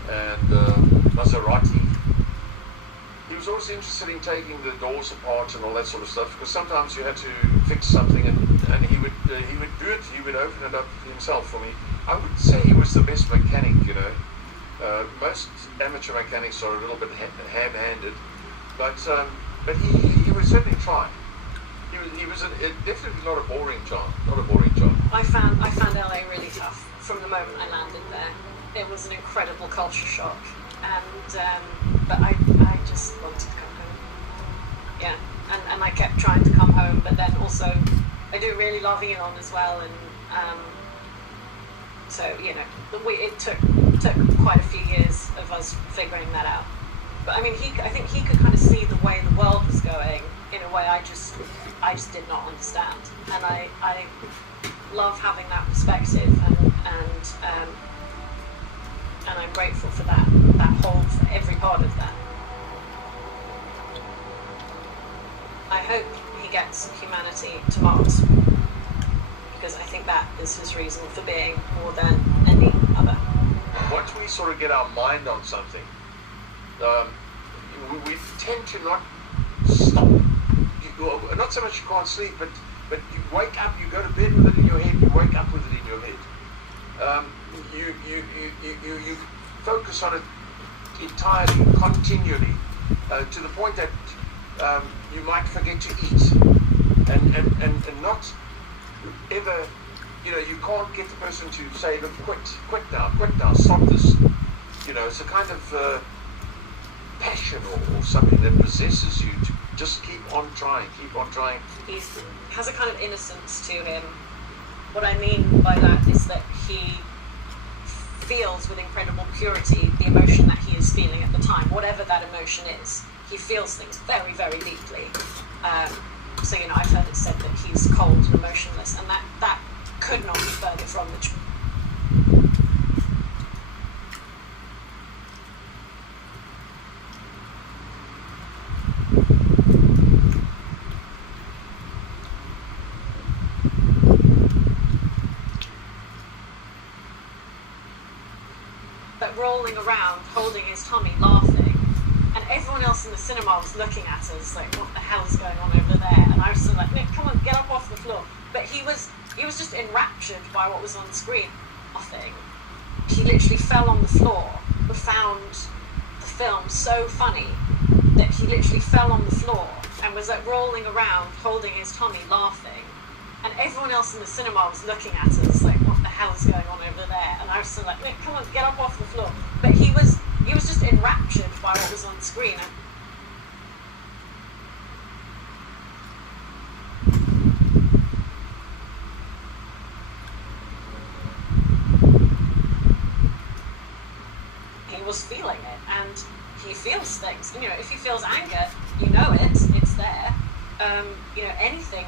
and Maserati. He was always interested in taking the doors apart and all that sort of stuff, because sometimes you had to fix something, and he would do it. He would open it up himself for me. I would say he was the best mechanic. Most amateur mechanics are a little bit ham-handed, but he would certainly try. He was definitely not a boring job. Not a boring job. I found LA really tough from the moment I landed there. It was an incredible culture shock, and but I just wanted to come home. Yeah, and I kept trying to come home, but then also I do really love Elon as well, and so it took quite a few years of us figuring that out. But I mean, I think he could kind of see the way the world was going in a way I just did not understand, and I love having that perspective, and I'm grateful for that whole, for every part of that. I hope he gets humanity to Mars, because I think that is his reason for being more than any other. Once we sort of get our mind on something, we tend to not stop. Not so much you can't sleep, but you wake up, you go to bed with it in your head, you wake up with it in your head. You focus on it entirely, continually, to the point that you might forget to eat, and not ever, you can't get the person to say, look, quit now, stop this. It's a kind of passion or something that possesses you to just keep on trying. He has a kind of innocence to him. What I mean by that is that he feels with incredible purity the emotion that he is feeling at the time, whatever that emotion is. He feels things very, very deeply. So I've heard it said that he's cold and emotionless, and that could not be further from the truth. But rolling around, holding his tummy, laughing, and everyone else in the cinema was looking at us like, what the hell is going on over there? And I was sort of like, Nick, come on, get up off the floor. But he was just enraptured by what was on the screen. Nothing. He literally fell on the floor, but found the film so funny that he literally fell on the floor and was like rolling around, holding his tummy, laughing. And everyone else in the cinema was looking at us like, what the hell is going on over there? And I was sort of like, Nick, come on, get up off the floor. But he was just enraptured by what was on the screen. He was feeling it, and he feels things. If he feels anger, it's there. Anything,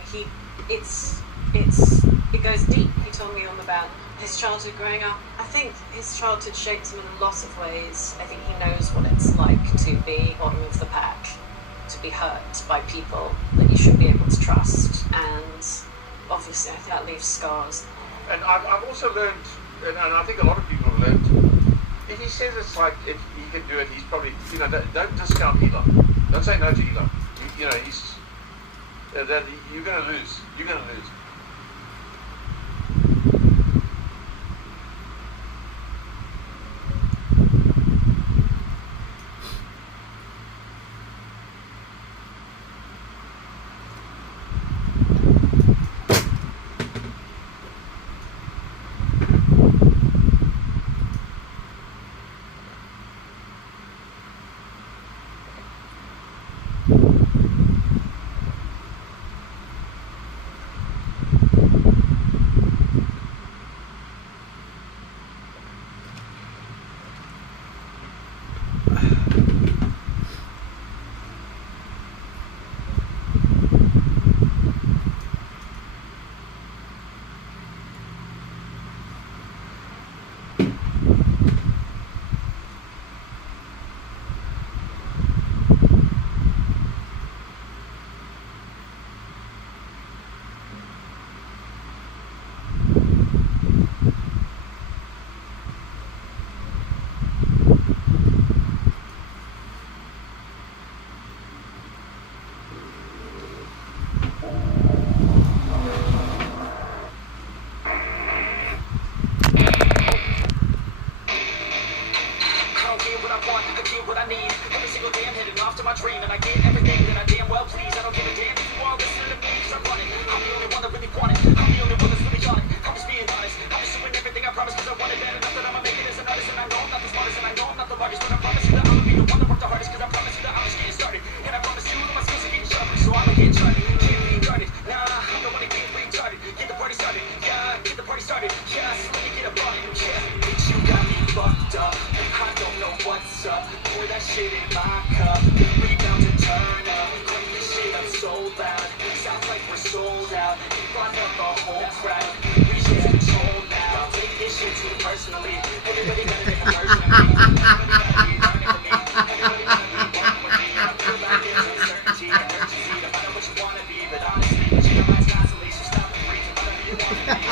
it goes deep. He told me all about his childhood growing up. I think his childhood shaped him in a lot of ways. I think he knows what it's like to be bottom of the pack, to be hurt by people that you should be able to trust, and obviously I think that leaves scars. And I've also learned, and I think a lot of people have learned, if he says it's like, if he can do it, he's probably, don't discount Elon. Don't say no to Elon. He's, you're going to lose. You're going to lose. charted, can't be guarded. Nah, I don't wanna get retarded. Get the party started, yeah, get the party started. Yeah, so let me get a body, yeah. Bitch, you got me fucked up. I don't know what's up. Pour that shit in my cup. We bound to turn up. Crank this shit up so loud. Sounds like we're sold out. You brought up the whole crowd. We should control now. Take this shit too personally. Everybody got a different version of me. Everybody gotta be learning with me. Everybody gotta be working with me. I feel like there's uncertainty and urgency. No matter what you wanna be, but honestly, but you your mind's constantly. So stop and breathe. Whatever you wanna be.